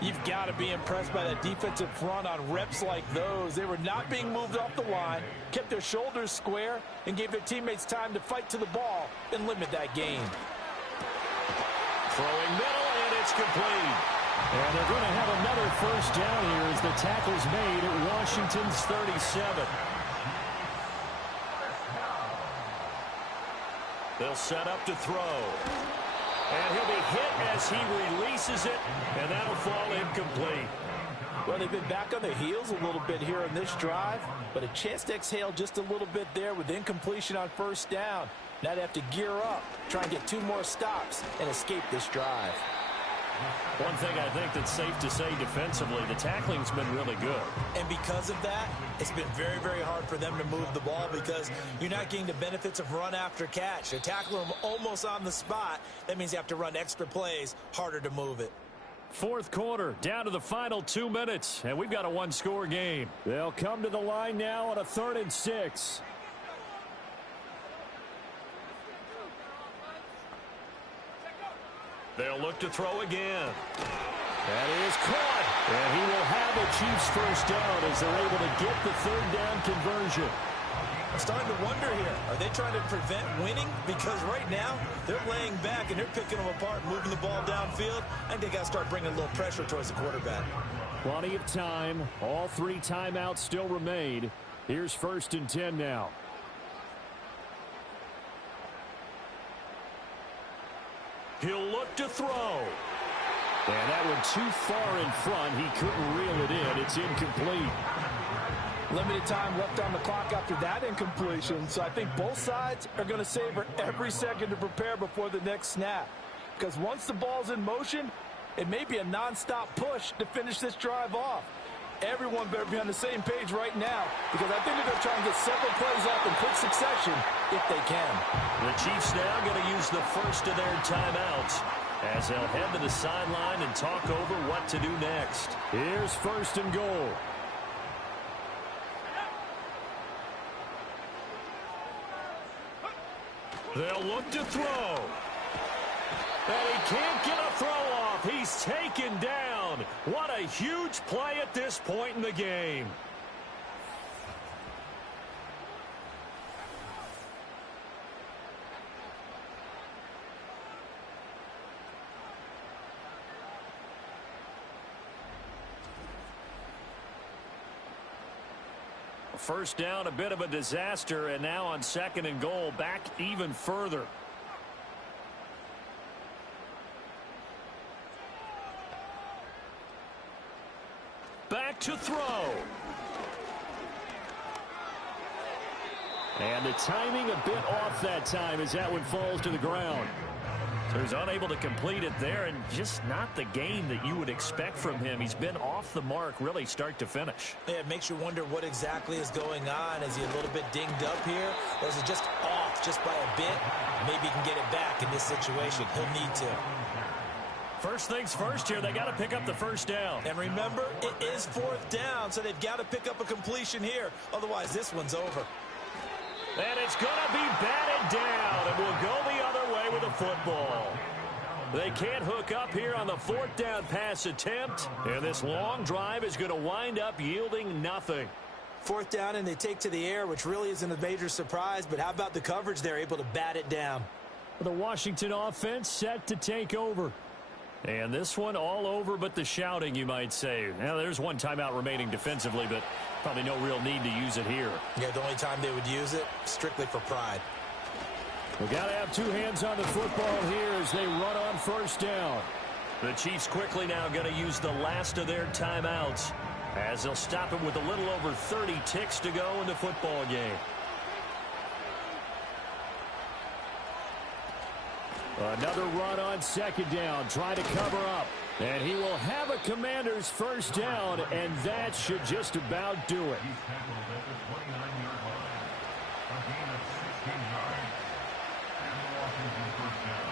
You've got to be impressed by that defensive front on reps like those. They were not being moved off the line, kept their shoulders square, and gave their teammates time to fight to the ball and limit that gain. Throwing middle, and it's complete. And they're going to have another first down here as the tackle's made at Washington's 37. They'll set up to throw. And he'll be hit as he releases it, and that'll fall incomplete. Well, they've been back on their heels a little bit here in this drive, but a chance to exhale just a little bit there with incompletion on first down. Now they have to gear up, try and get 2 more stops, and escape this drive. One thing I think that's safe to say defensively, the tackling's been really good. And because of that, it's been very, very hard for them to move the ball because you're not getting the benefits of run after catch. They're tackling them almost on the spot. That means you have to run extra plays, harder to move it. Fourth quarter, down to the final 2 minutes, and we've got a one-score game. They'll come to the line now on a 3rd and 6. They'll look to throw again. That is caught. And he will have the Chiefs first down as they're able to get the 3rd down conversion. I'm starting to wonder here, are they trying to prevent winning? Because right now, they're laying back and they're picking them apart, moving the ball downfield. I think they got to start bringing a little pressure towards the quarterback. Plenty of time. All 3 timeouts still remain. Here's 1st and 10 now. He'll look to throw. And that one too far in front. He couldn't reel it in. It's incomplete. Limited time left on the clock after that incompletion. So I think both sides are going to savor every second to prepare before the next snap. Because once the ball's in motion, it may be a nonstop push to finish this drive off. Everyone better be on the same page right now because I think they're going to try and get several plays off in quick succession if they can. The Chiefs now going to use the first of their timeouts as they'll head to the sideline and talk over what to do next. Here's 1st and goal. They'll look to throw. And he can't get a throw off. He's taken down. What a huge play at this point in the game. First down, a bit of a disaster, and now on 2nd and goal, back even further. Back to throw. And the timing a bit off that time as that one falls to the ground. So he's unable to complete it there, and just not the game that you would expect from him. He's been off the mark really start to finish. Yeah, it makes you wonder what exactly is going on. Is he a little bit dinged up here, or is it just off just by a bit? Maybe he can get it back in this situation. He'll need to. First things first here, they got to pick up the first down. And remember, it is 4th down, so they've got to pick up a completion here. Otherwise, this one's over. And it's going to be batted down, and we'll go the other way with the football. They can't hook up here on the 4th down pass attempt, and this long drive is going to wind up yielding nothing. 4th down, and they take to the air, which really isn't a major surprise, but how about the coverage? They're able to bat it down. The Washington offense set to take over. And this one all over but the shouting, you might say. Now, there's one timeout remaining defensively, but probably no real need to use it here. Yeah, the only time they would use it, strictly for pride. We've got to have two hands on the football here as they run on 1st down. The Chiefs quickly now going to use the last of their timeouts as they'll stop it with a little over 30 ticks to go in the football game. Another run on 2nd down, try to cover up. And he will have a Commanders 1st down, and that should just about do it. He's tackled at the 29-yard line. A gain of 16 yards. And the Washington 1st down.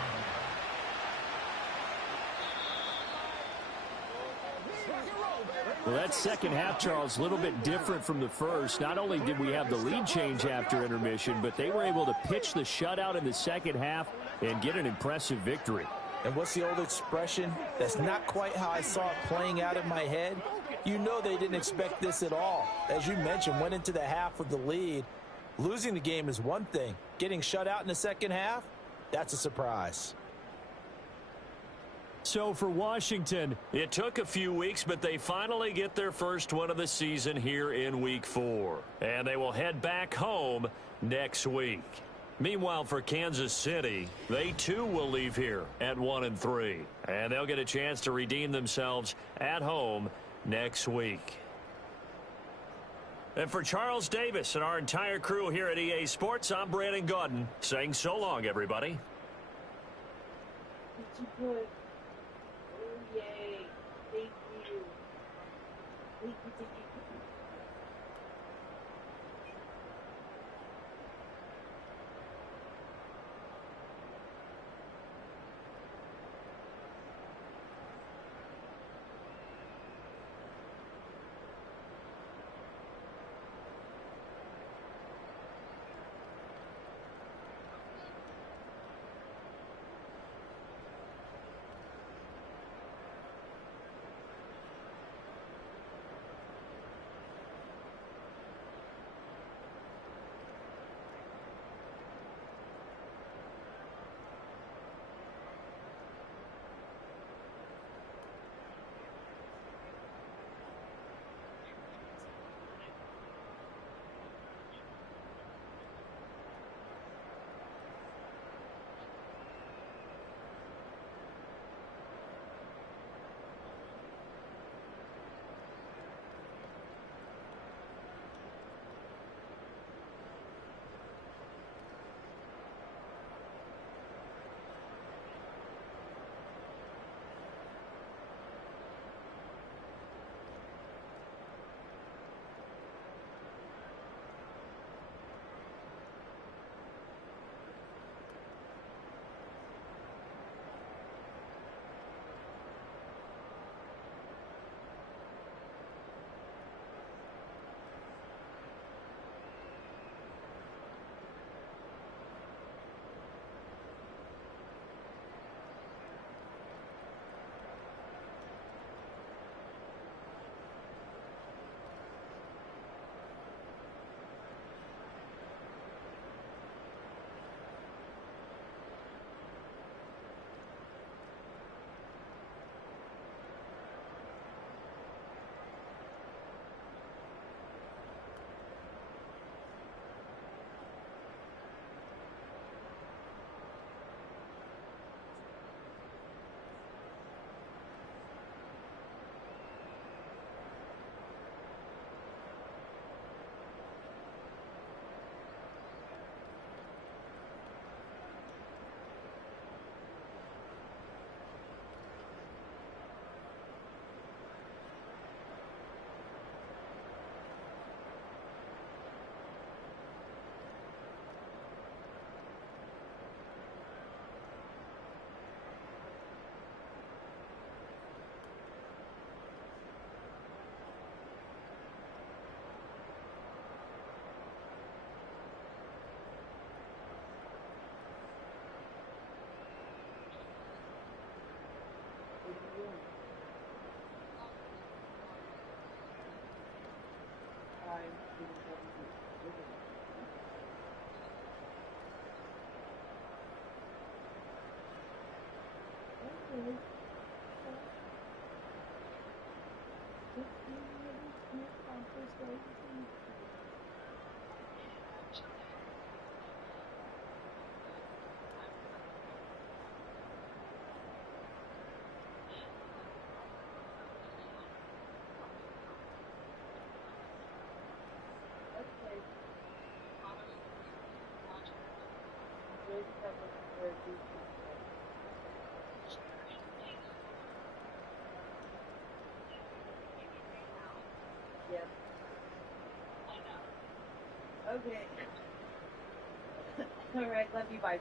Well, that second half, Charles, a little bit different from the first. Not only did we have the lead change after intermission, but they were able to pitch the shutout in the second half and get an impressive victory. And what's the old expression? That's not quite how I saw it playing out in my head. You know they didn't expect this at all. As you mentioned, went into the half with the lead. Losing the game is one thing. Getting shut out in the second half, that's a surprise. So for Washington, it took a few weeks, but they finally get their first one of the season here in Week 4. And they will head back home next week. Meanwhile, for Kansas City, they too will leave here at 1-3. And they'll get a chance to redeem themselves at home next week. And for Charles Davis and our entire crew here at EA Sports, I'm Brandon Gaudin saying so long, everybody. Yay. Thank you. Thank you. just kept looking for a juicy stick. Yep. Okay. Alright, love you, bye.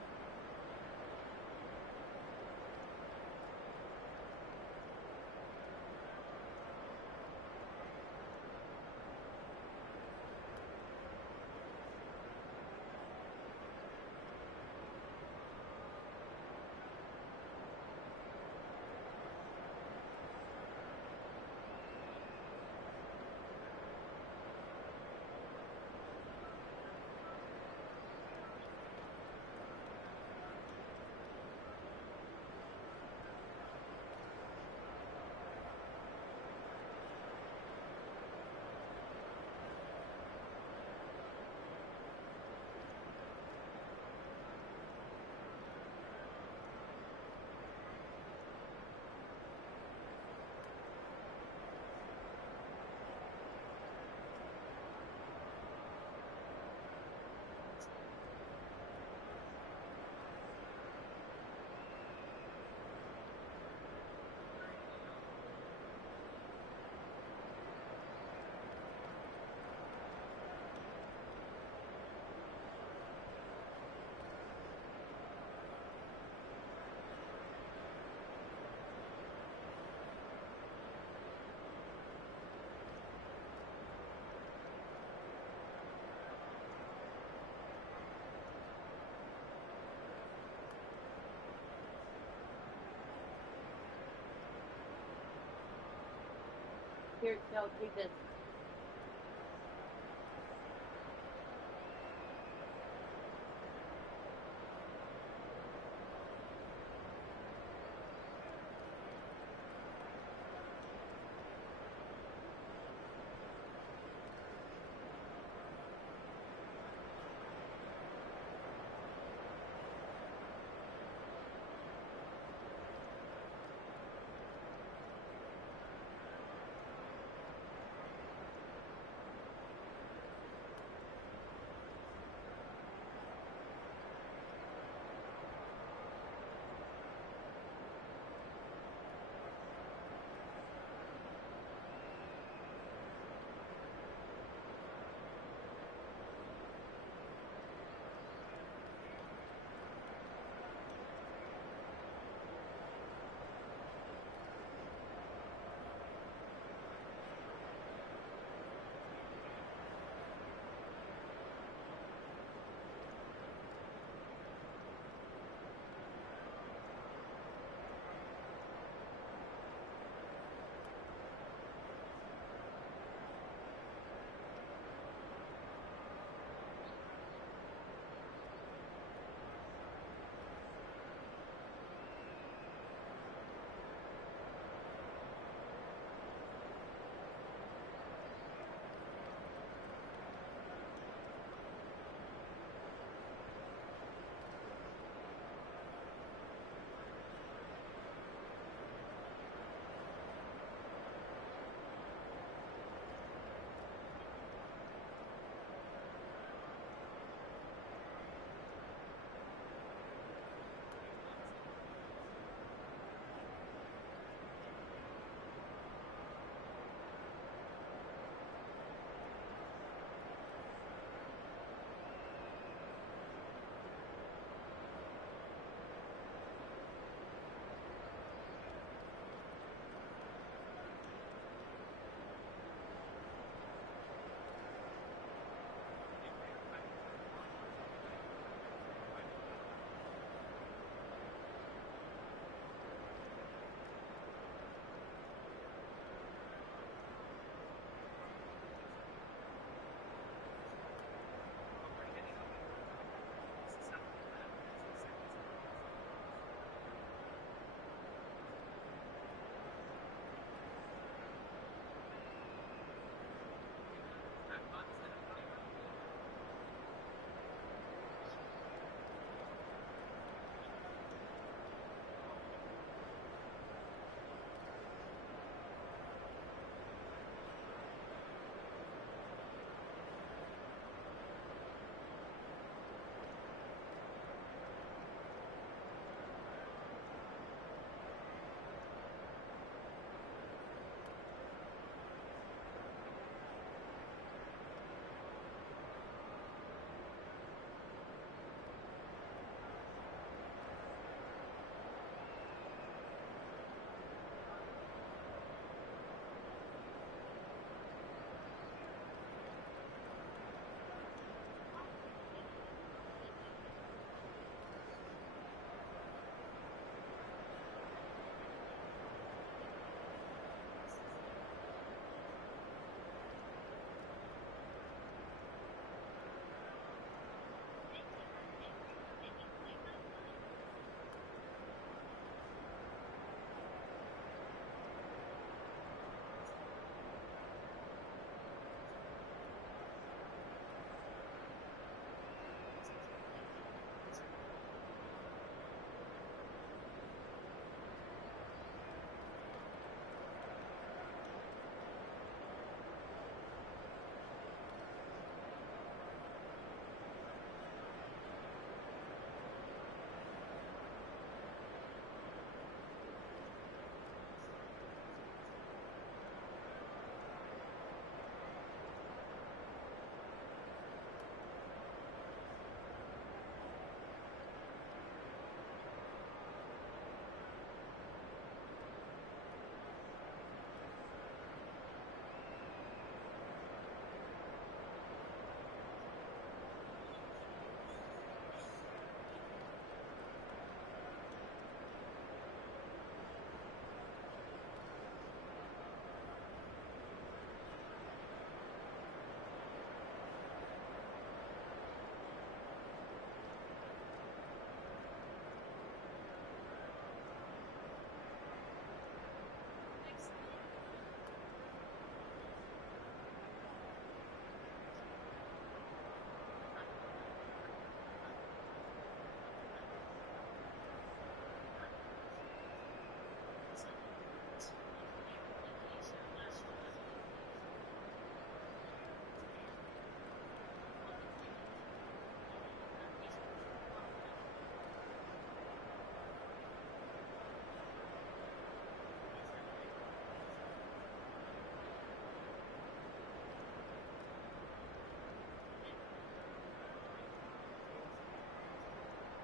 Here, no, take this.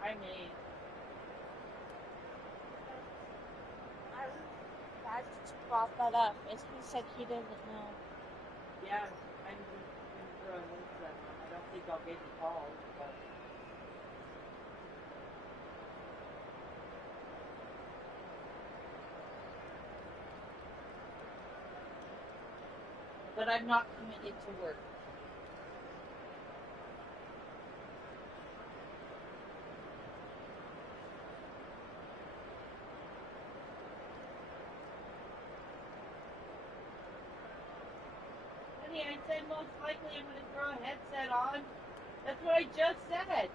I mean, I just brought that up. As he said he doesn't know. yeah, I'm just going to throw a headset on. I don't think I'll get any calls, but. But I'm not committed to work. Honey, I said most likely I'm going to throw a headset on. That's what I just said.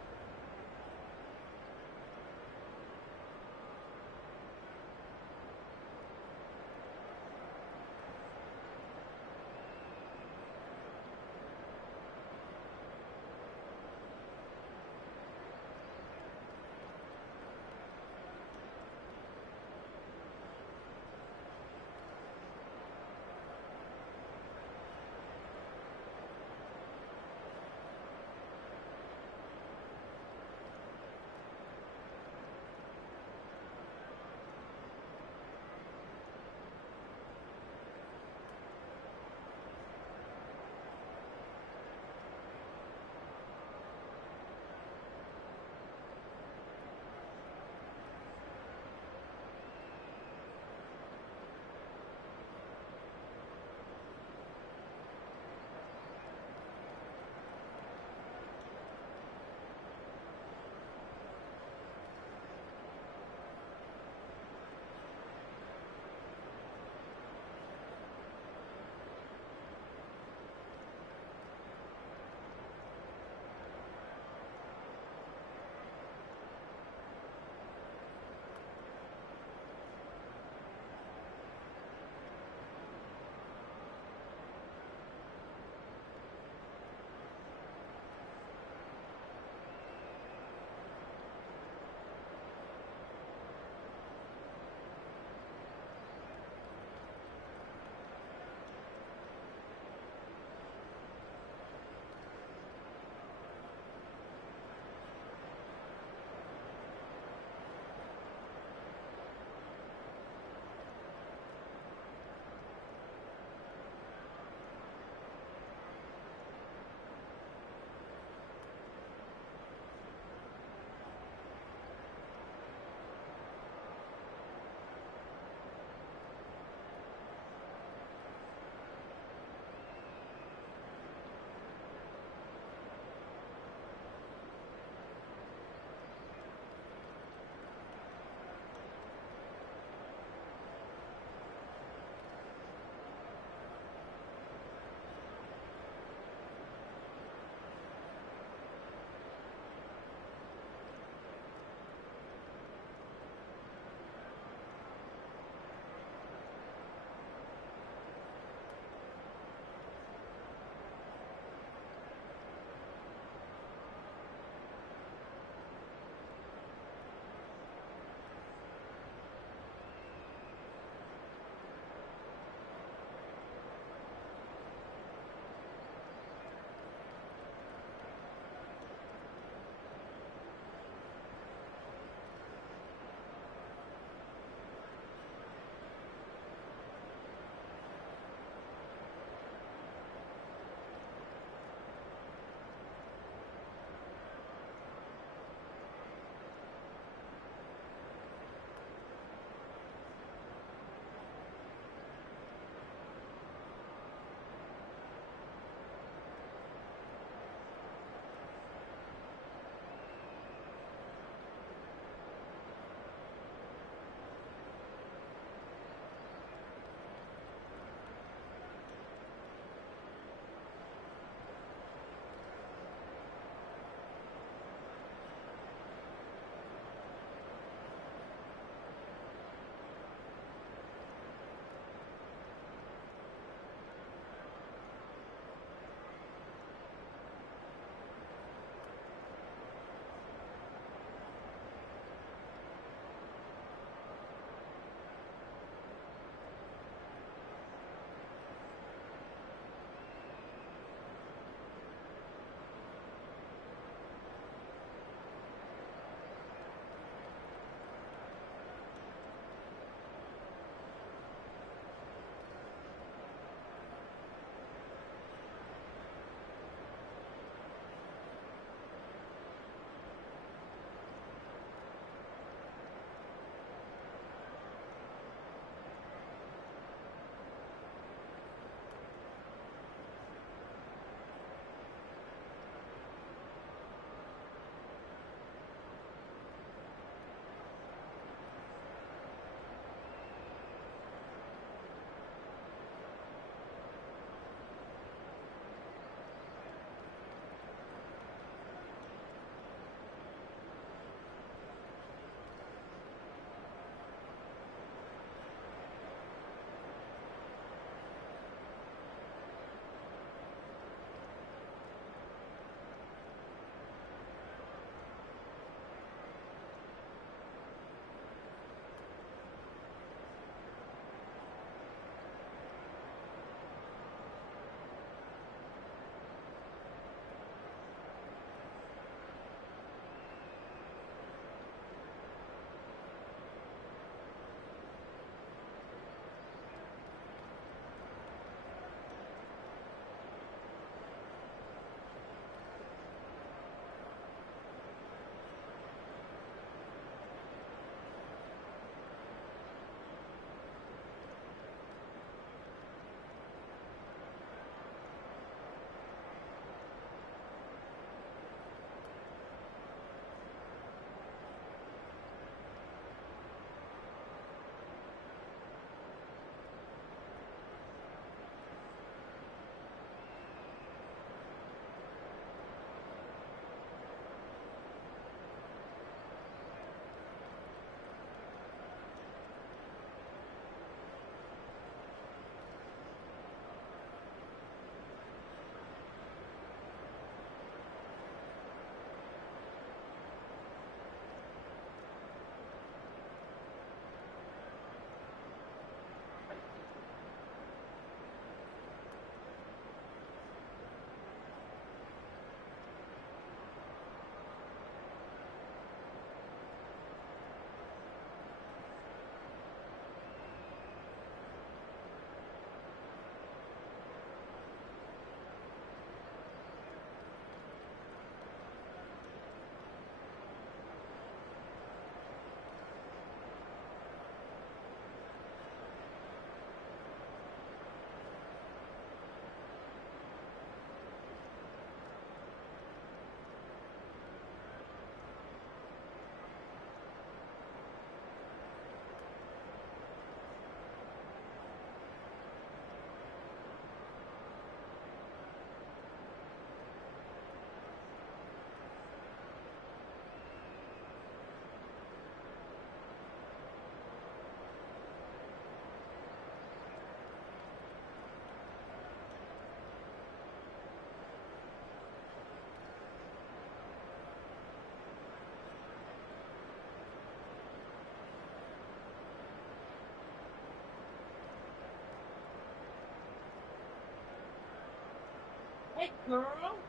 it, girl.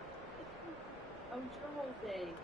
How was your whole day?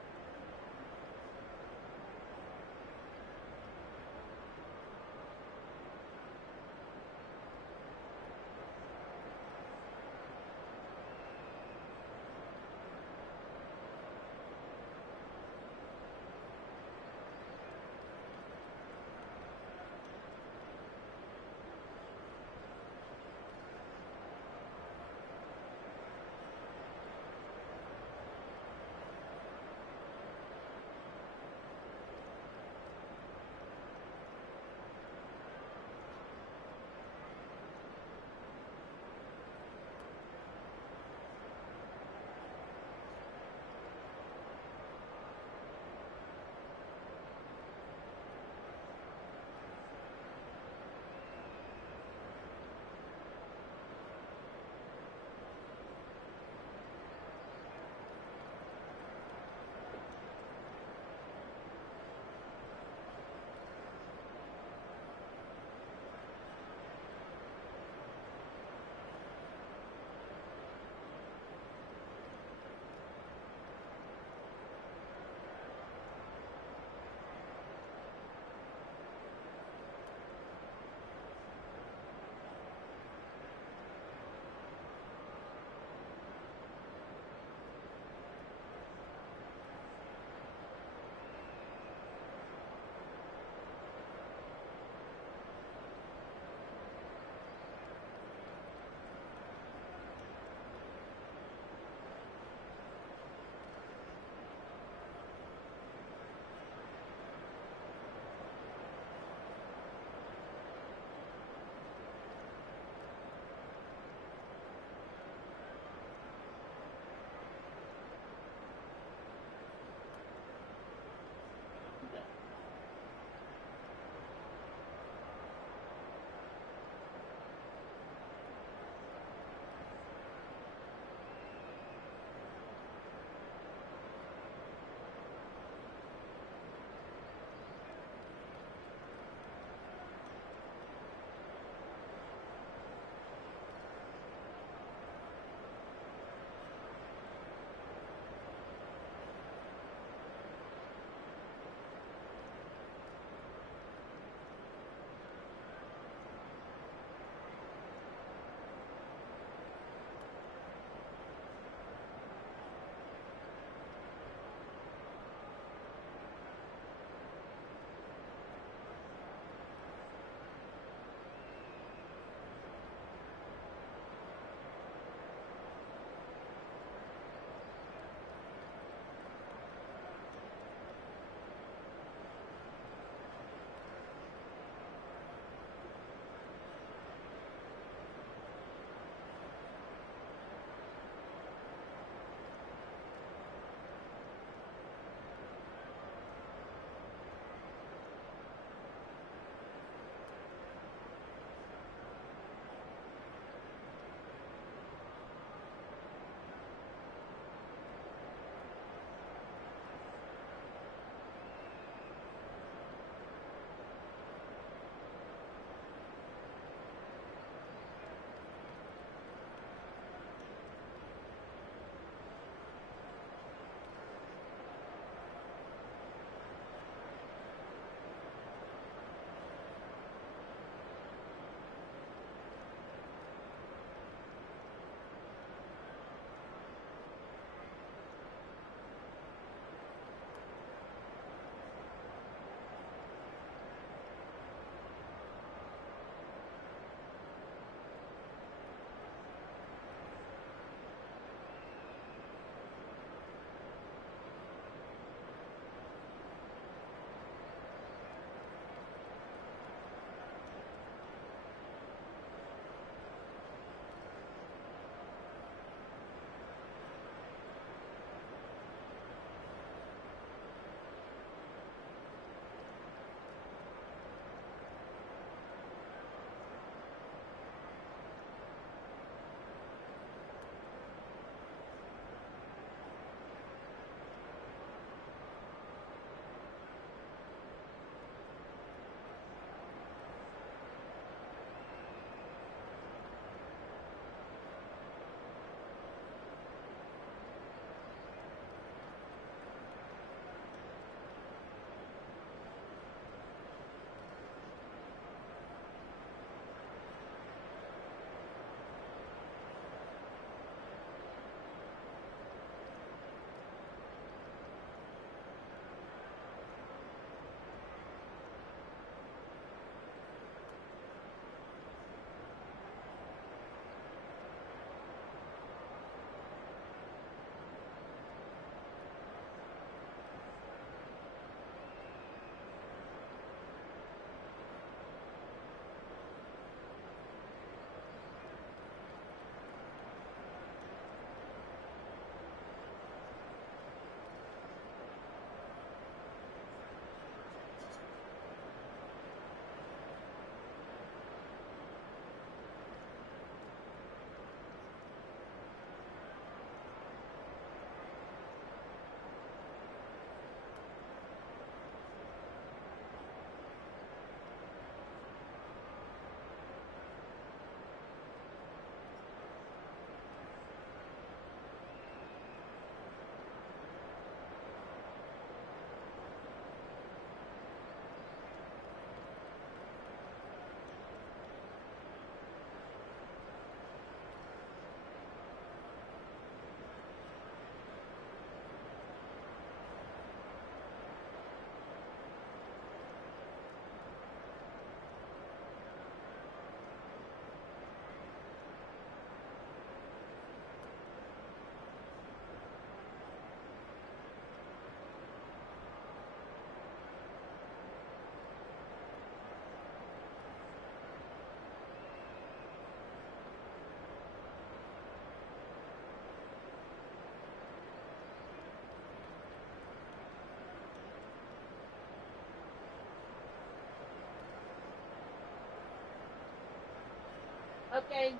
Okay.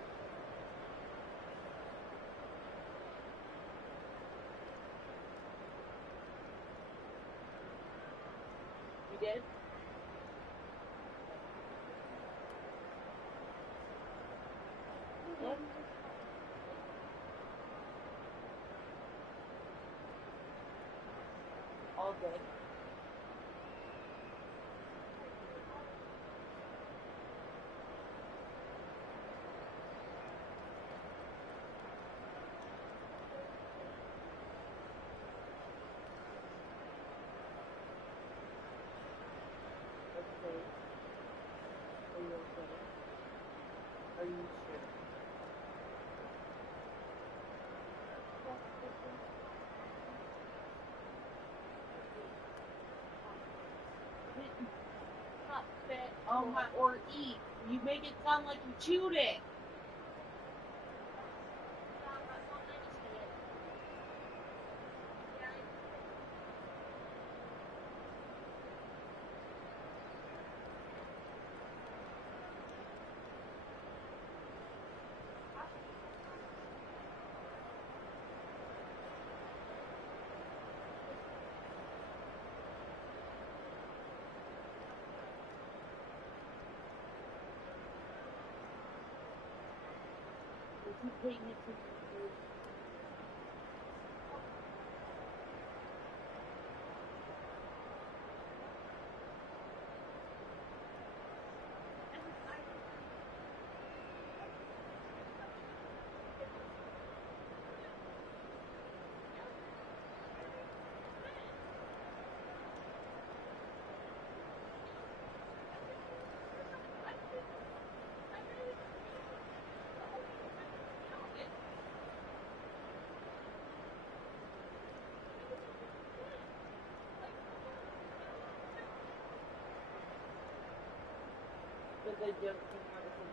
You did? What? All day. Okay. Are you okay? Are you sure? Oh my, or eat. You make it sound like you chewed it. Was he paying attention to? But they don't think how to think.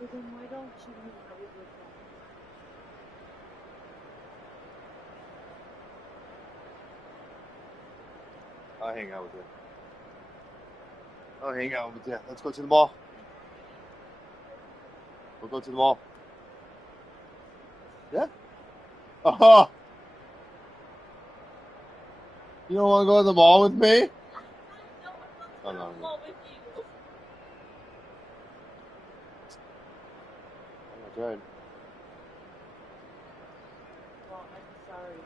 But then why don't you hang out with your friends? I'll hang out with you. I'll hang out with you. Let's go to the mall. We'll go to the mall. Yeah? Oh! You don't want to go to the mall with me? Oh, no. I'm not good. Well, I'm sorry.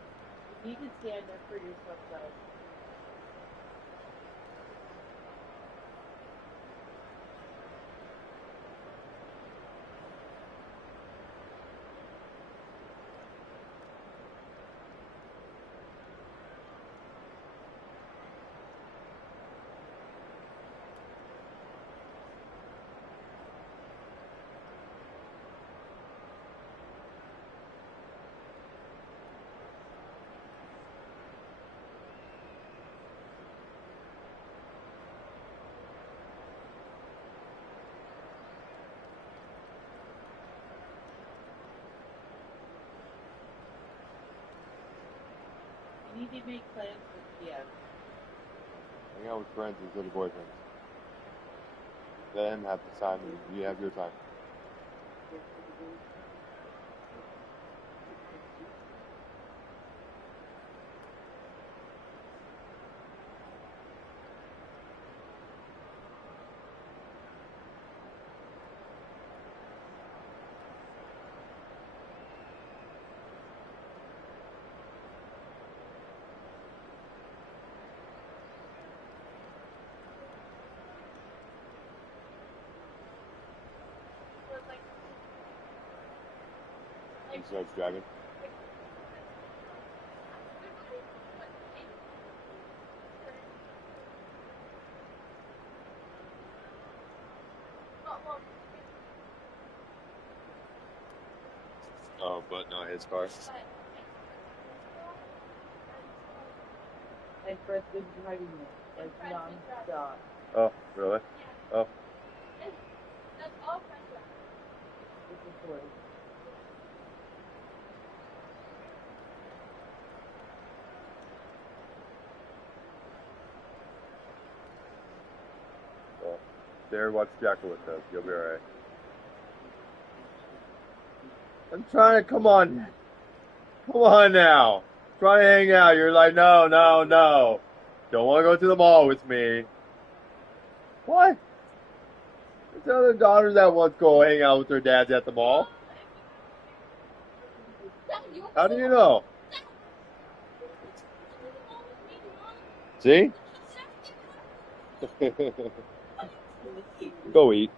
You need to stand up for yourself, though. You need to make plans with Kia. Hang out with friends instead of boyfriends. Let him have his time and you have your time. He starts driving. Oh, but not his car. I and Fred's been driving it like non-stop. Oh, really? Oh. That's all Fred's driving. This is Ford. Well, there, watch Jackal with us. You'll be alright. I'm trying to, come on. Come on now. Try to hang out. You're like, no. Don't want to go to the mall with me. What? There's other daughters that want to go hang out with their dads at the mall. How do you know? See? Go eat.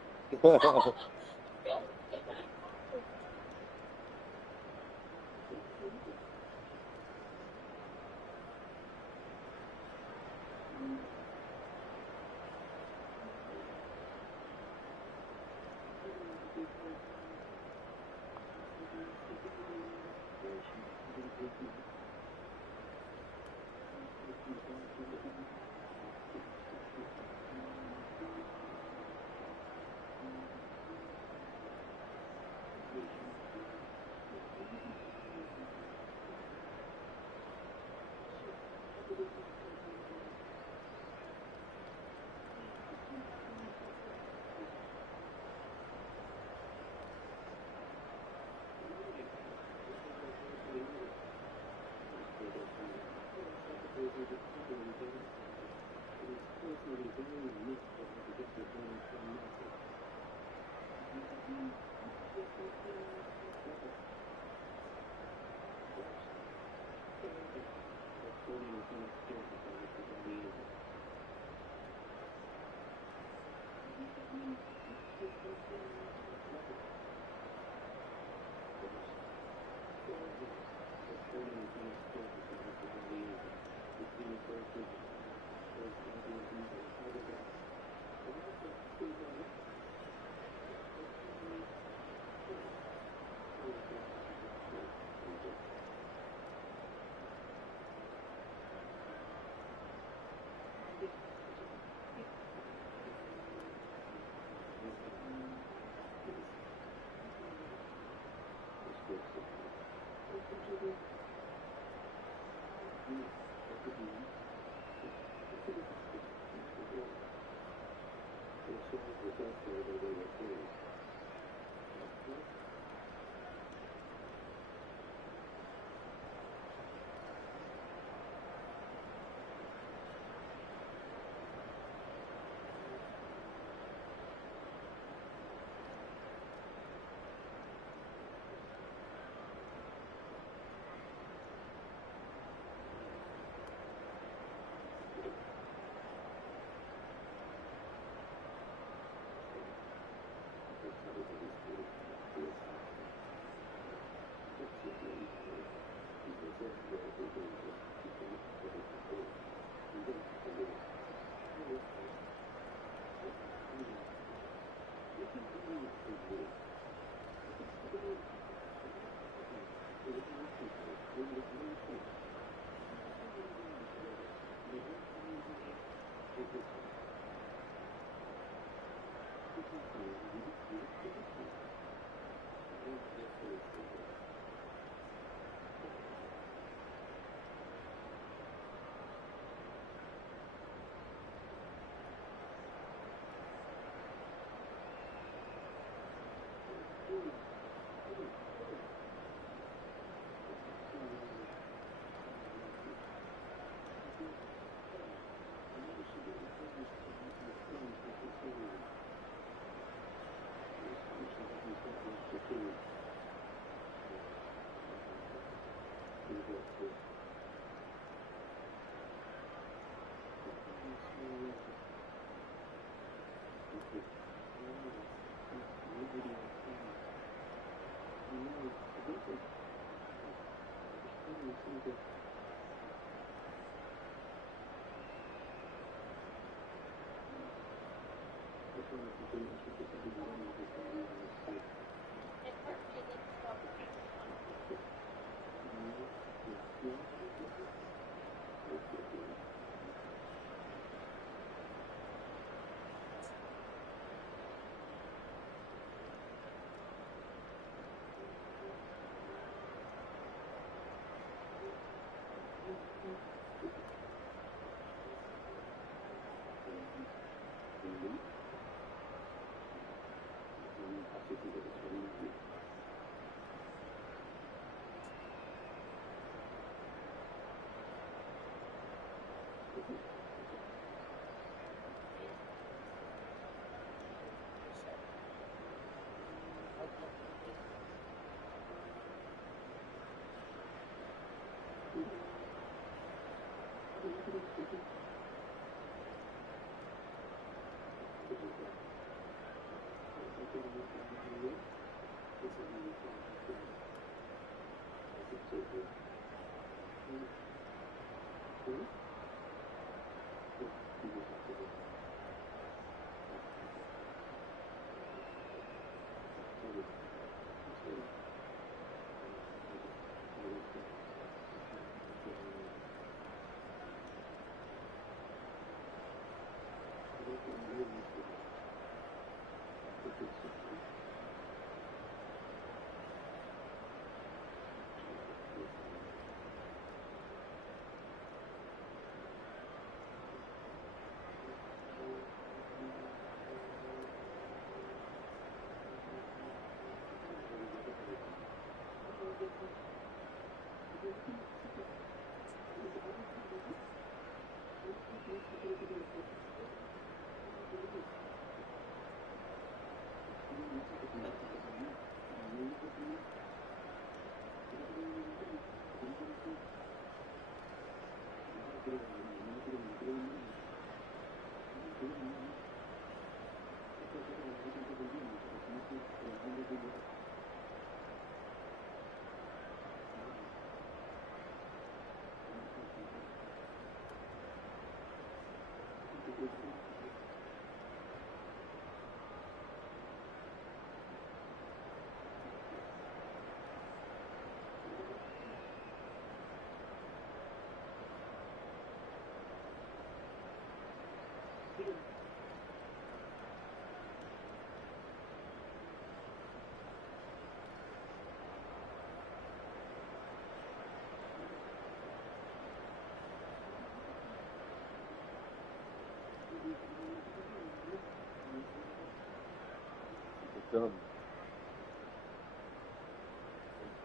Done.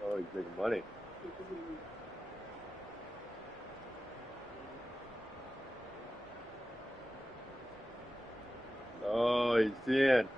Oh, he's making money. Oh, he's in.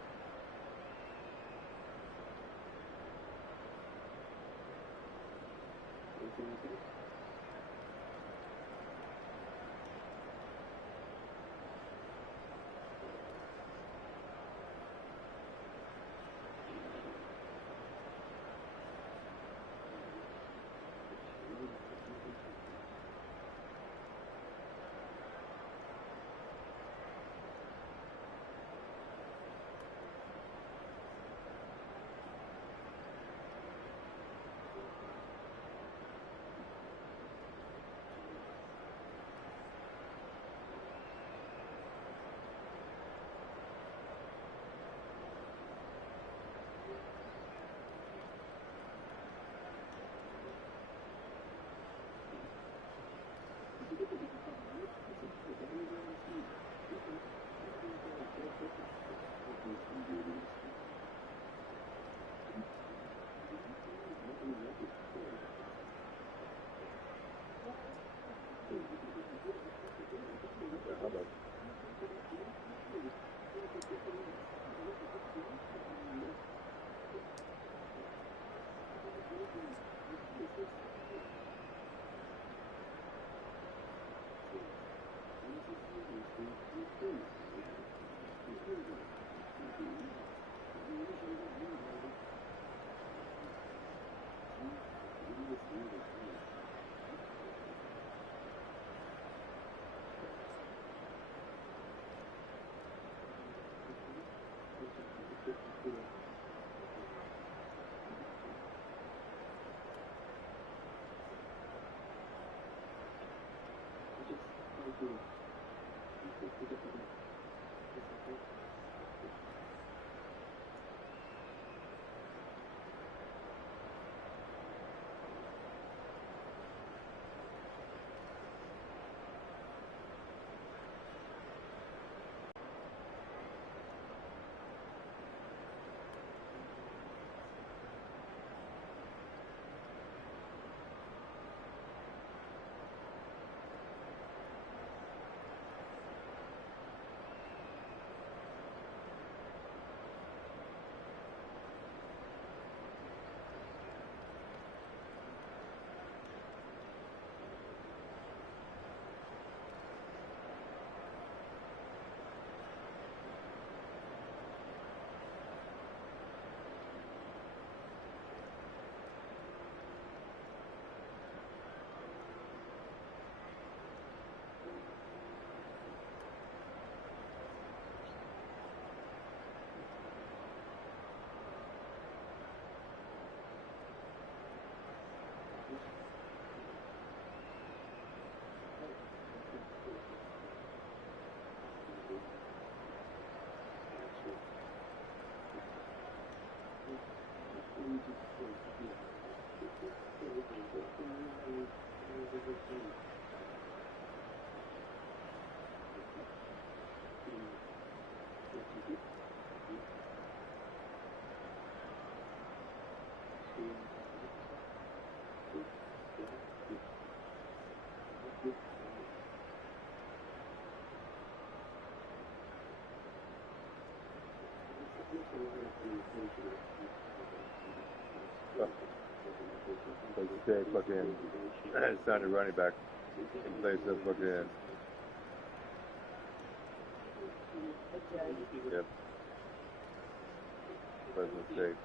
Stay fucking sign a running back in place of fucking. Yep. That was a mistake.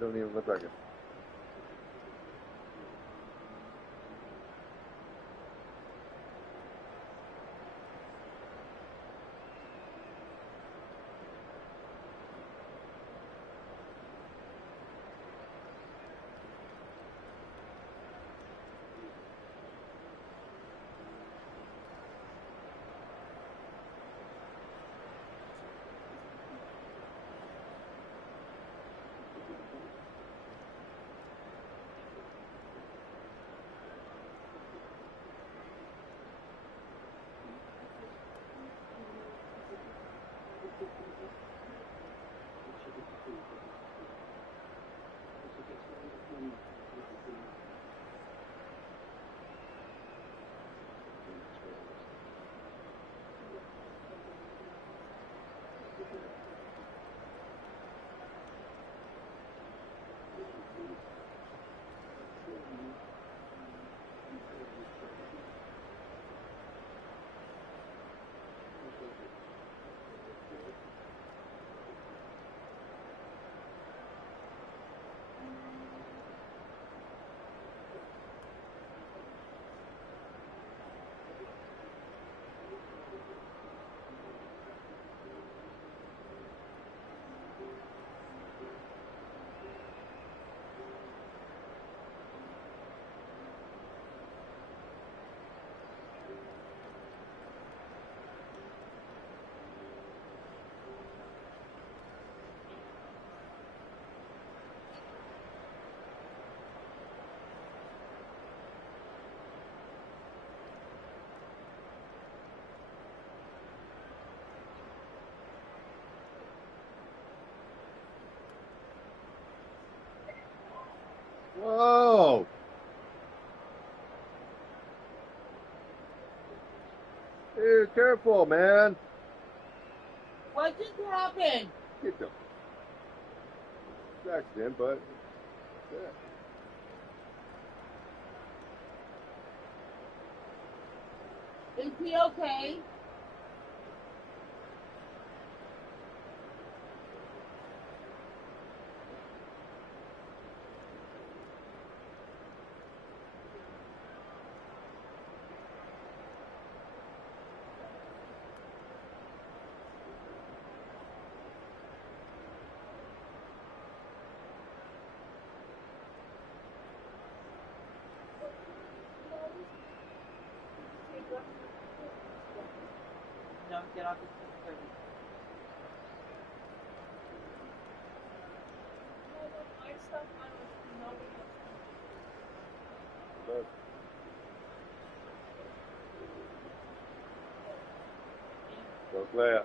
Don't even look like it. Whoa! Dude, careful, man. What just happened? Get them. Accident, but yeah. Is he okay? No, get off the 6:30. My stuff, Go Claire.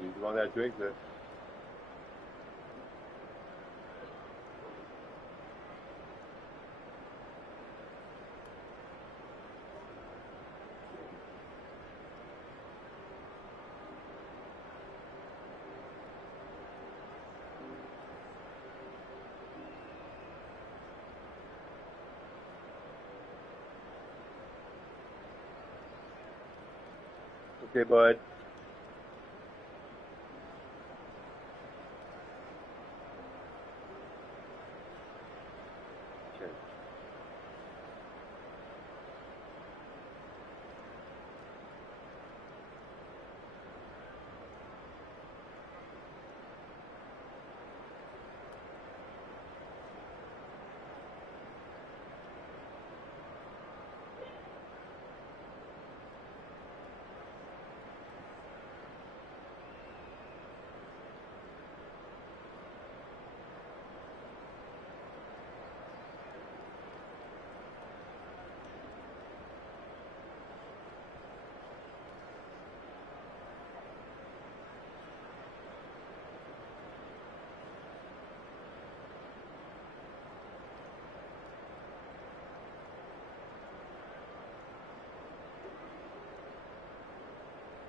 He's the one that drinks it. Okay, bud. Okay.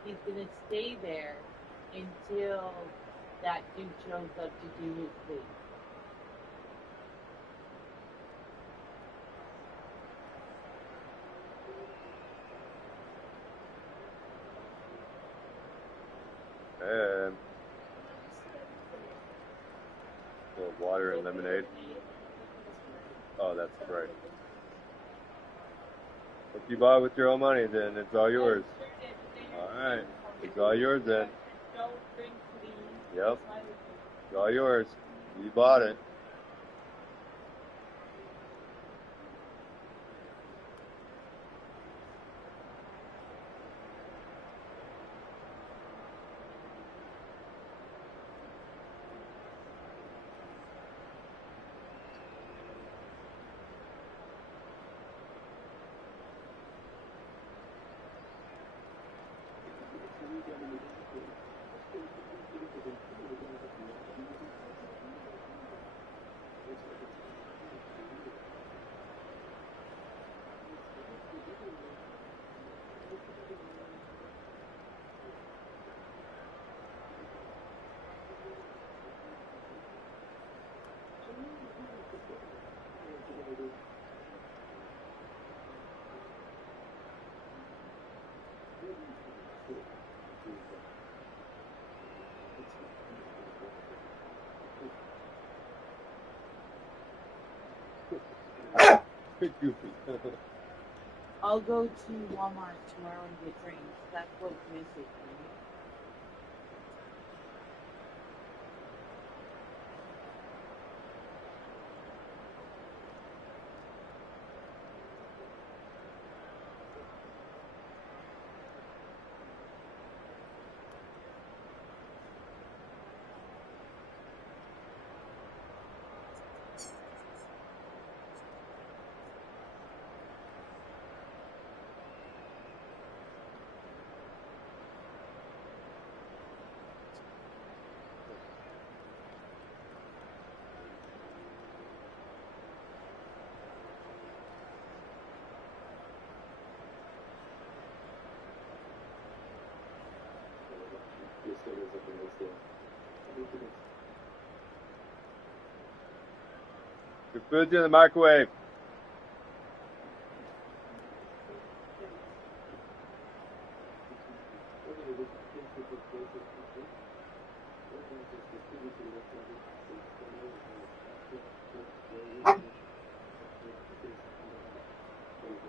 He's gonna stay there until that dude shows up to do his thing. And a little water and lemonade. Oh, that's right. If you buy it with your own money, then it's all yours. Alright. It's all yours then. Yep. It's all yours. You bought it. Goofy. I'll go to Walmart tomorrow and get drinks. That's what's missing, right? Your food's in the microwave.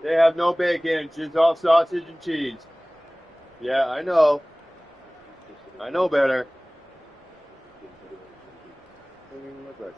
They have no bacon, just all sausage and cheese. Yeah, I know. I know better. Doesn't even look like it.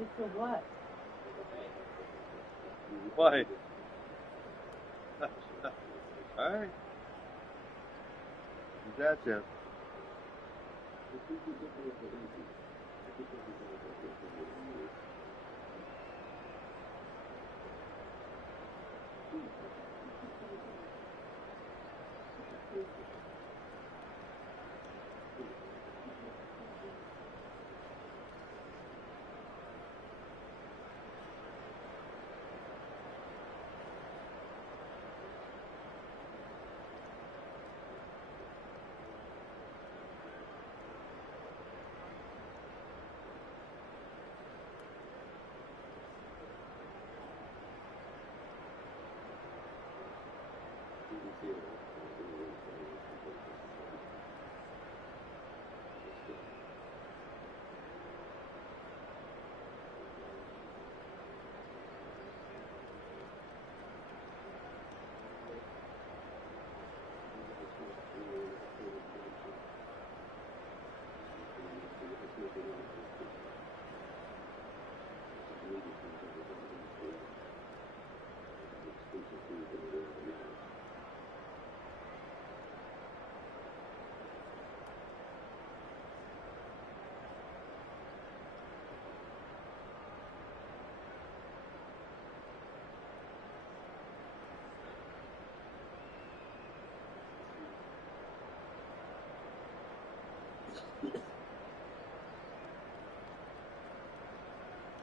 It's a what? Why? Alright. That's it.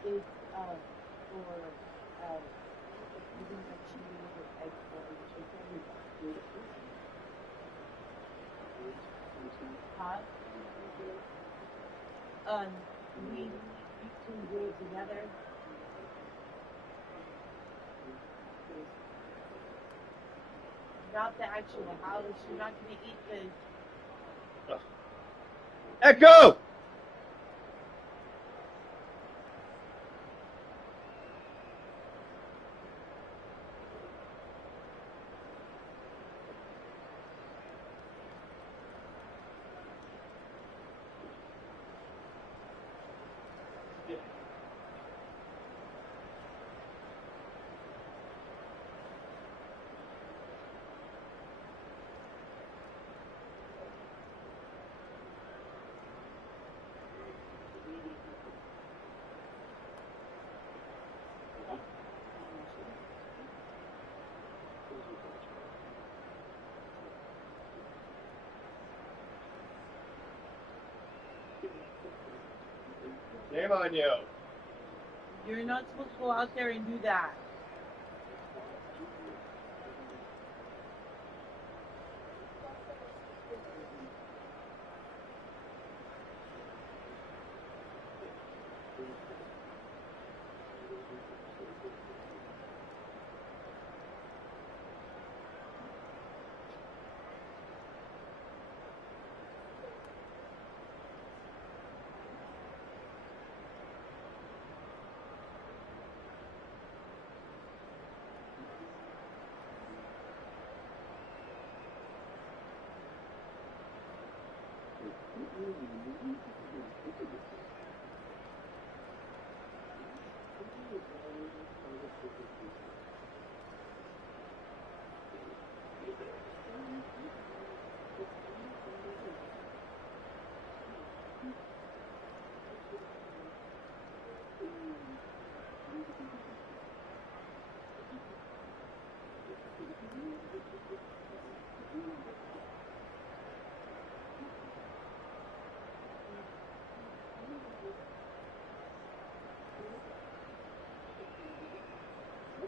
Is for using a cheese or egg or chicken. Hot. We eat two grilled together. Not the actual house. You're not gonna eat the. Echo! Shame on you. You're not supposed to go out there and do that.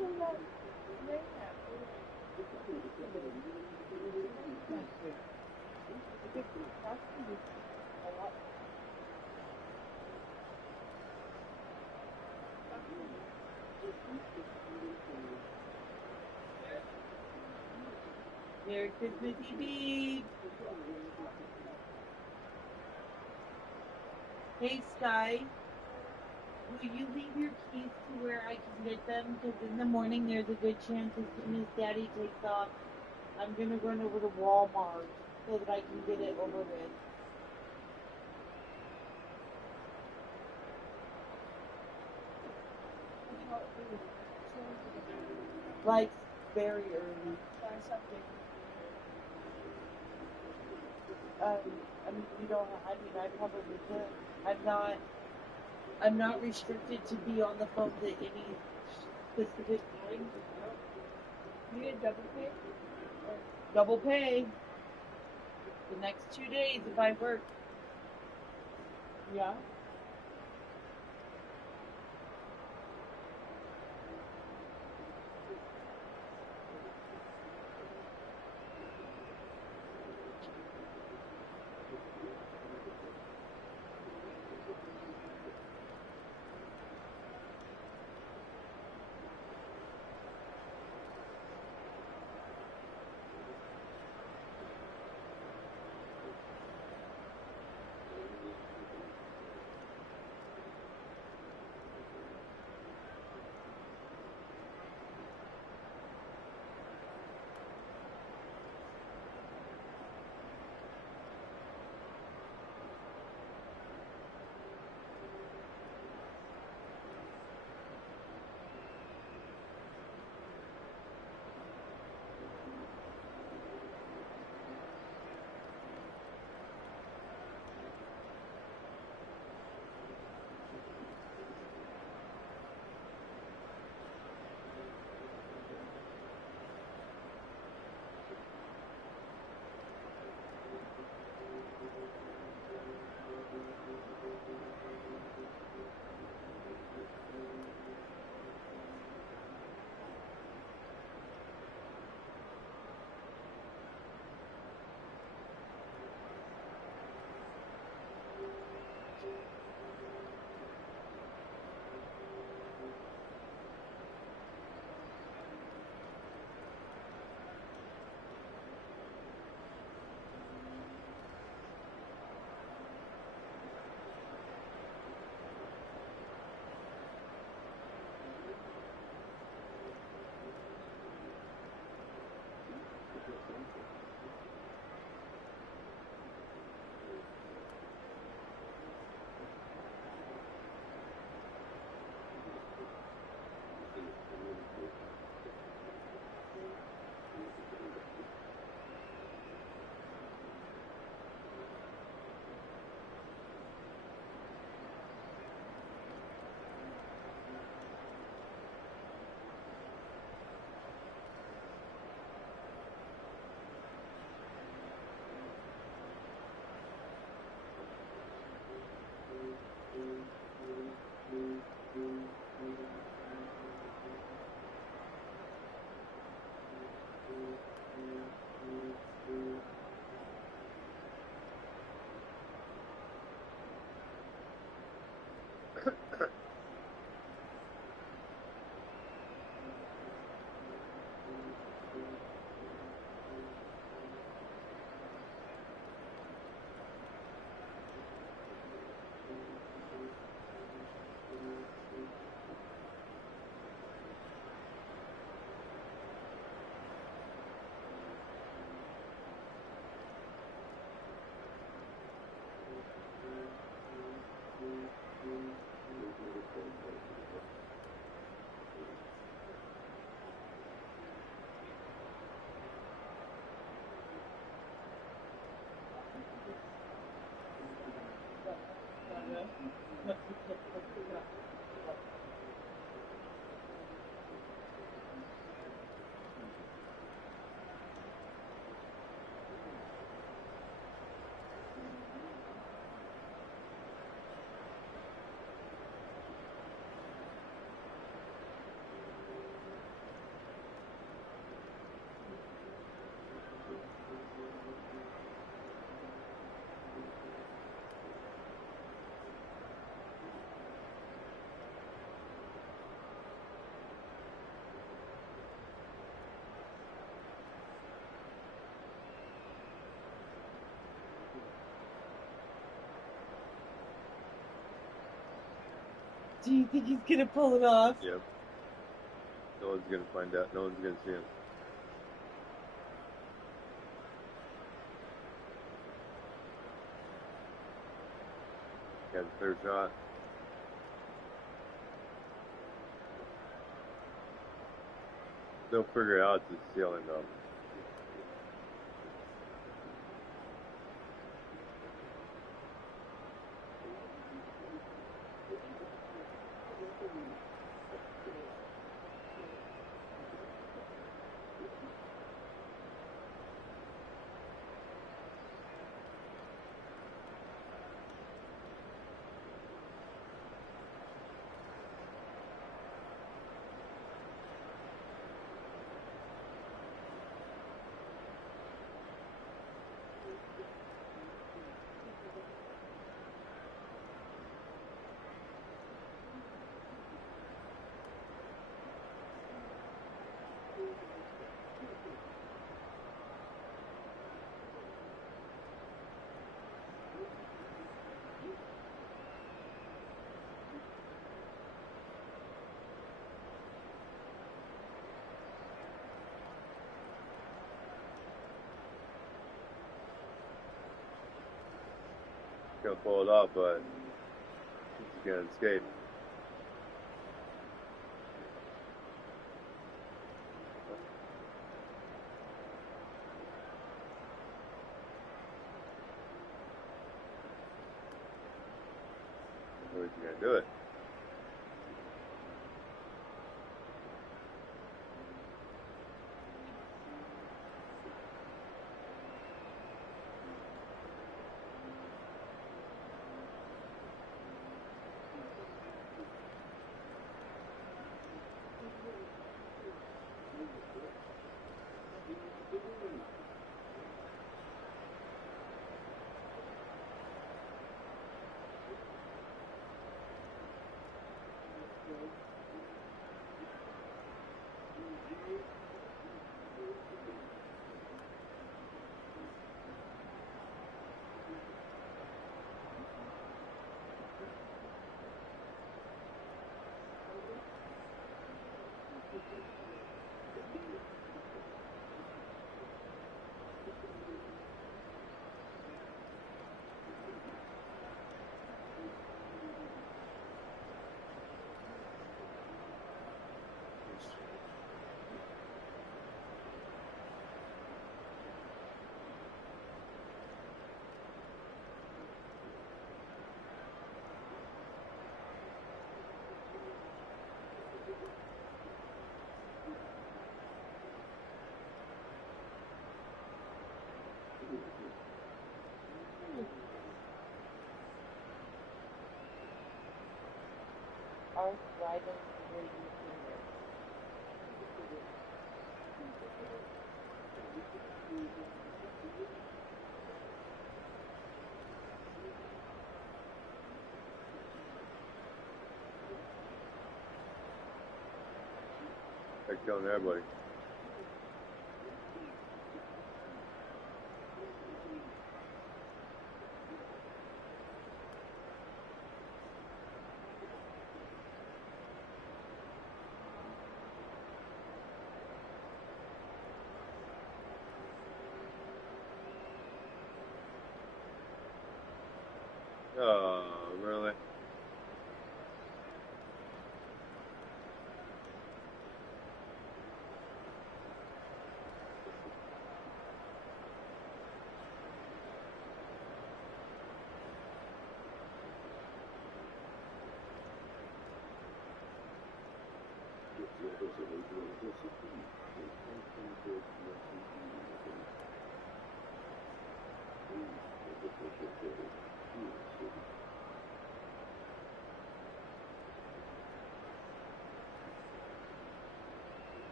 Merry Christmas, Eve. Hey, Sky, will you leave your keys to where I can get them? Because in the morning there's a good chance as soon as Daddy takes off, I'm going to run over to Walmart so that I can get it over with. Like, very early. I mean, you don't, I mean, I probably could. I'm not restricted to be on the phone at any specific time. You get double pay? Double pay. The next 2 days if I work. Yeah. Do you think he's gonna pull it off? Yep. No one's gonna find out. No one's gonna see him. Got the third shot. They'll figure out it's the ceiling though. Gonna pull it off, but he's gonna escape. Or is he gonna do it? Arthritis reading finger. They're killing everybody. Oh, really?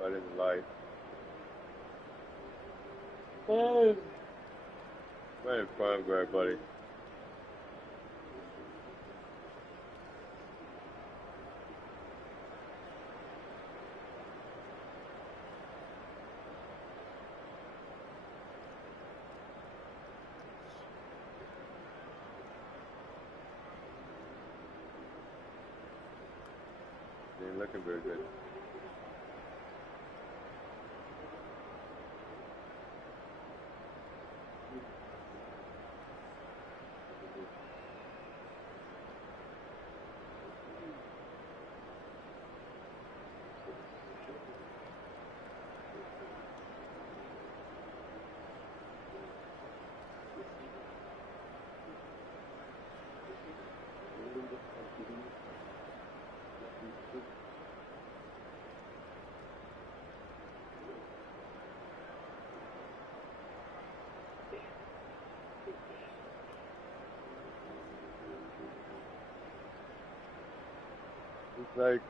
Right in the light. Boom. Right in front of Greg, buddy. Ain't looking very good. It's like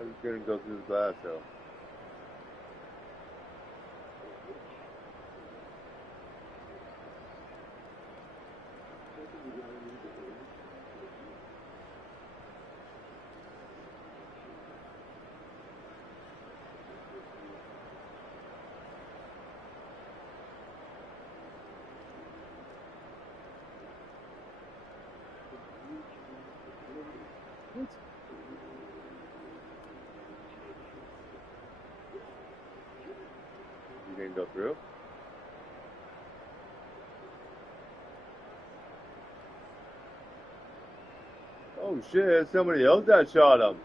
I'm just gonna go through the glass though. You didn't go through? Oh shit, there's somebody else that shot him.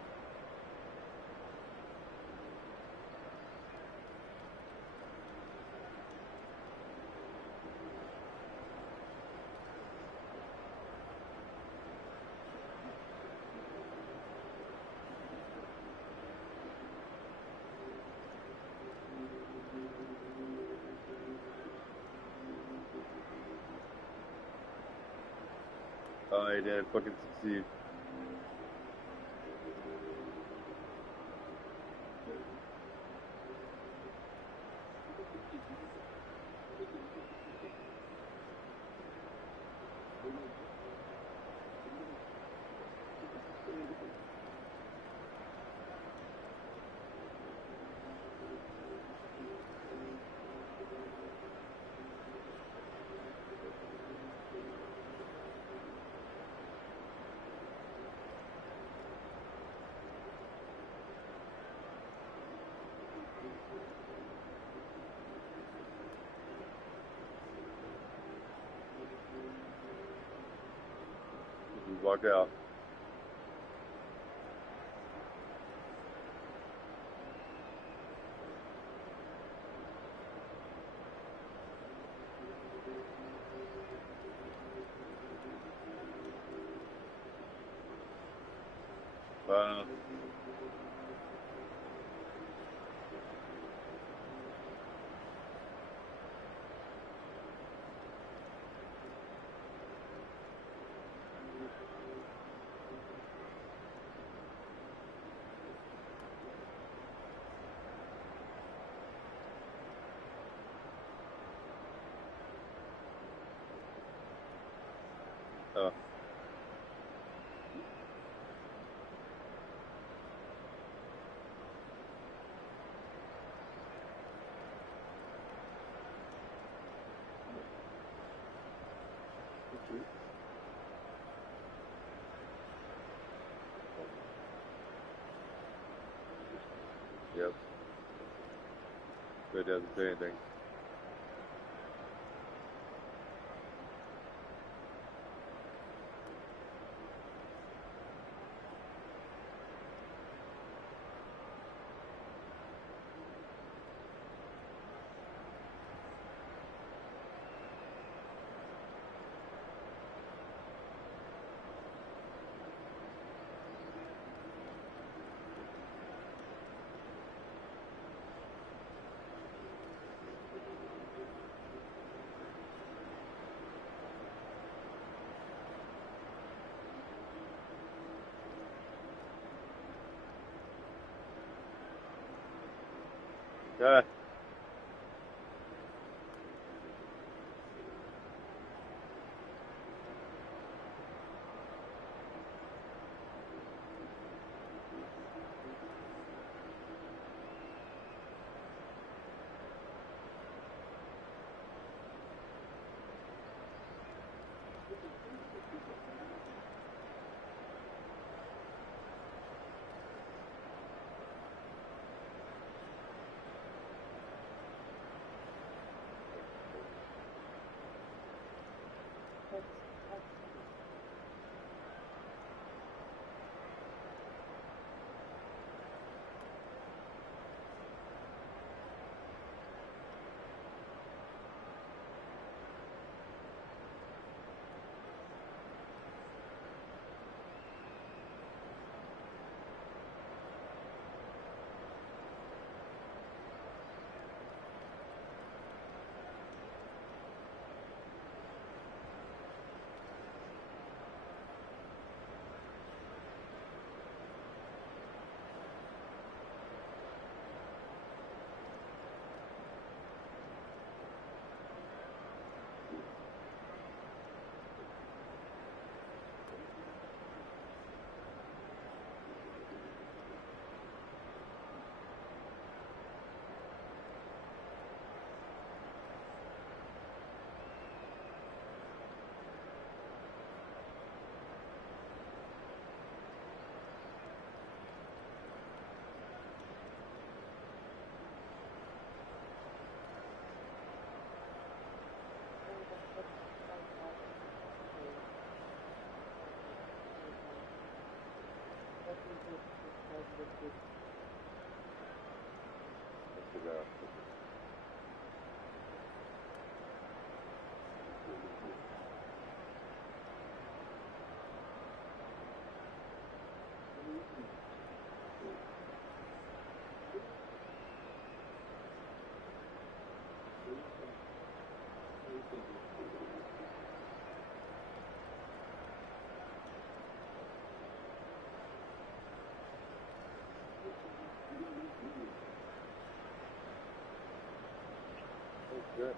Oh, he didn't fucking succeed. Walk out. Wow. Oh. Yep. But it doesn't say anything. Yeah. Good.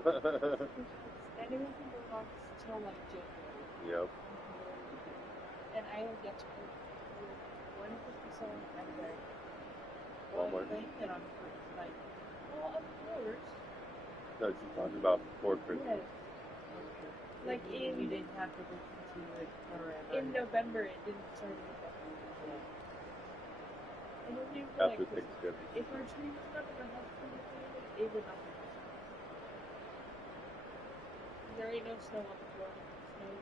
Anything can go wrong till like January. Yep. And I have yet to put 150 selling February. Well, Walmart. I'm playing it on first. Like, well, of course. No, she's talking about before Christmas. Yes. Like You in didn't have to listen to it forever. in November, it didn't start in November. Yeah. And then you were After like, Thanksgiving. if our tree was not in the house for the family, it would not be Christmas. There ain't no snow on the floor. Snow.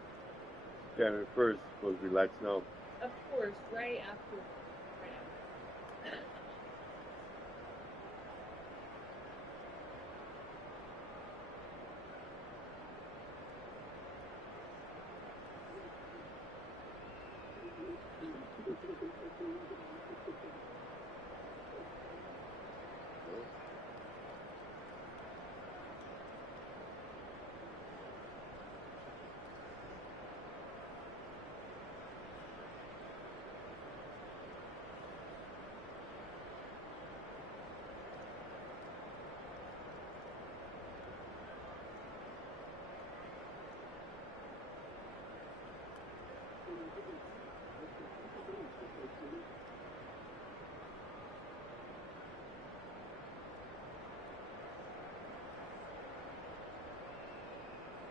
January 1st, supposed to be light snow. Of course, right after. Right after.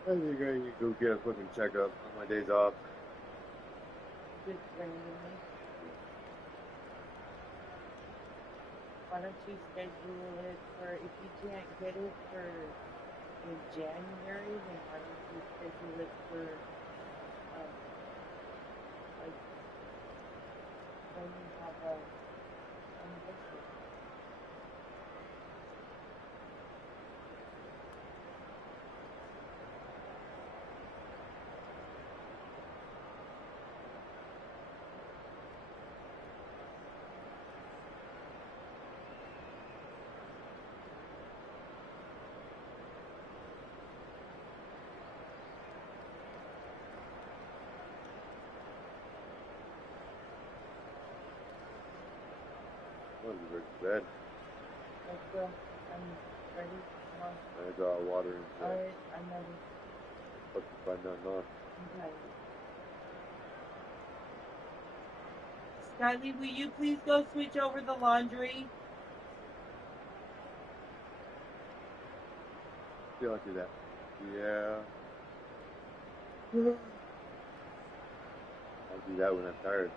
I think I need to go get a fucking checkup on my days off. Good randomly. Why don't you schedule it for, if you can't get it for in January, then why don't you schedule it for, like, when you have a anniversary? I'm going to go to bed. Let's go. I'm ready. Come on. I got water in there. Alright, I'm ready. Fuck if I not on. I'm tired. Skyly, will you please go switch over the laundry? Feel like do that. Yeah. I'll do that when I'm tired.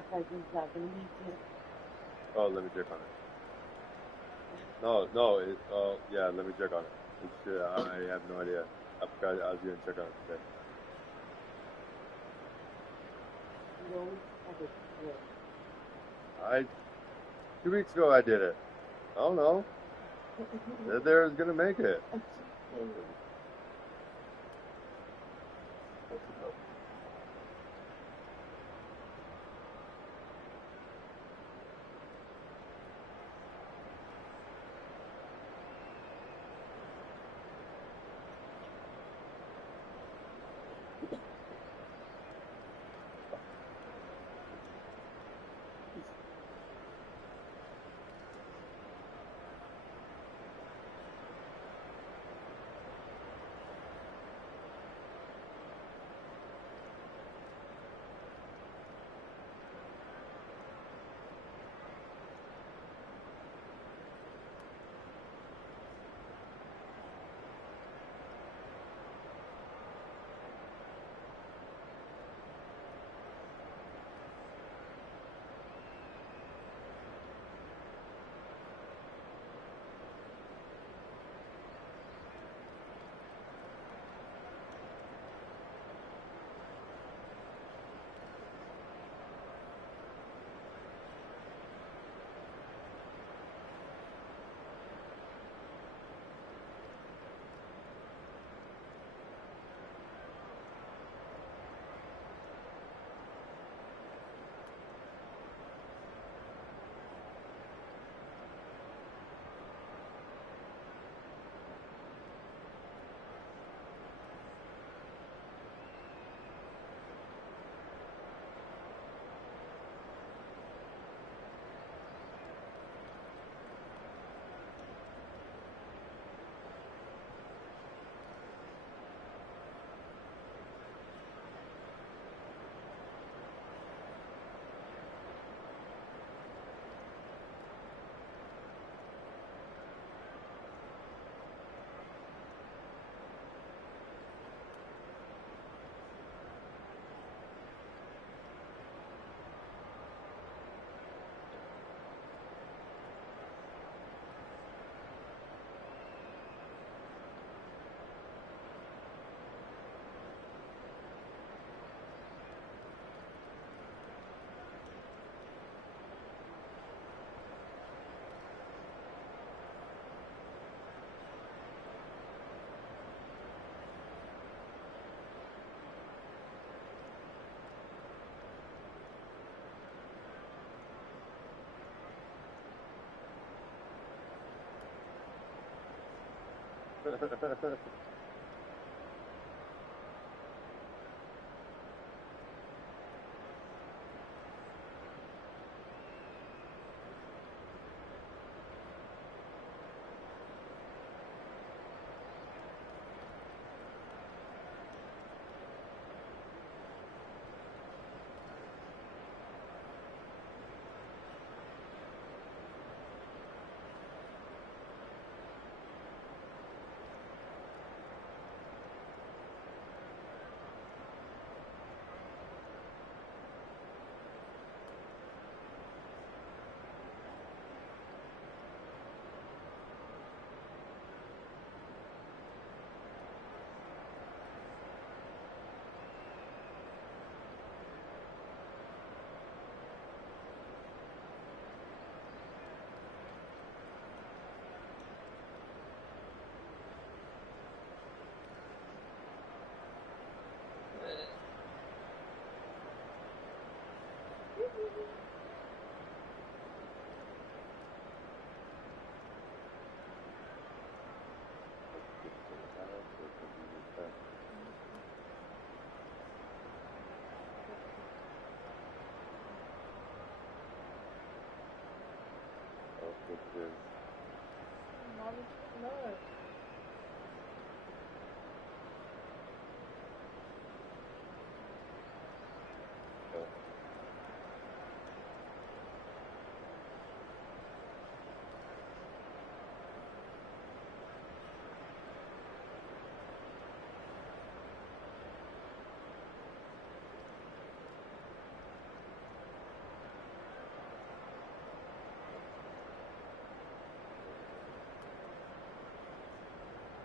Tyson's not going to meet you. Oh, let me check on it. Yeah, let me check on it. I have no idea. I forgot I was going to check on it today. You always have it. 2 weeks ago I did it. I don't know. Said they was going to make it.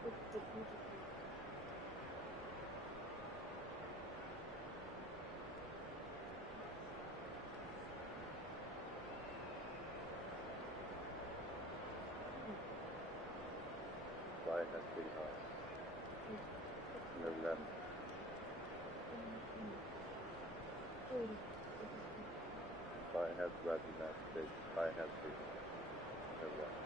Brian has big heart. Never left. Brian has the right to that stage. Brian has big heart. Never left.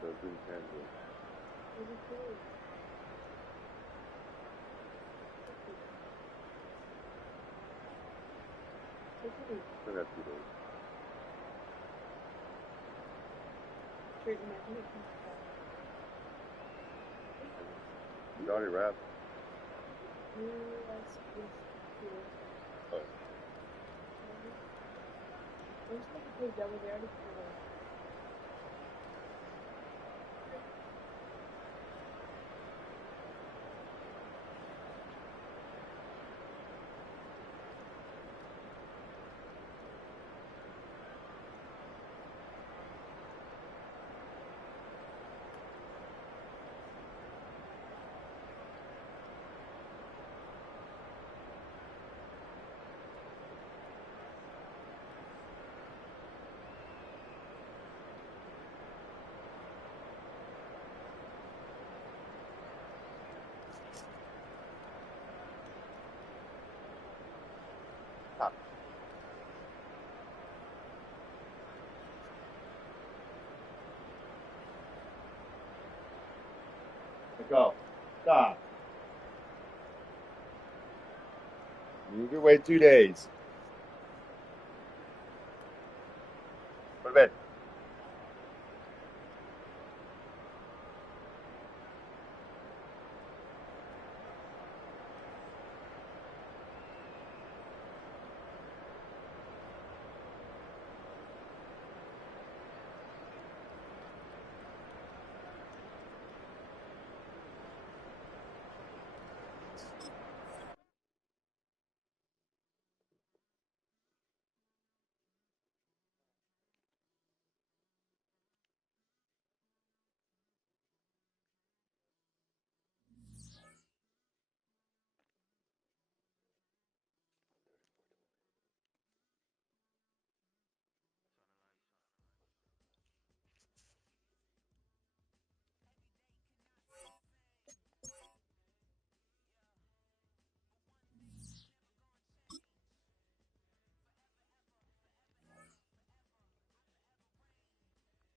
So Green Kansas. Still got 2 days. You already wrapped. Oh. Go. Stop. You can wait 2 days. Go to bed.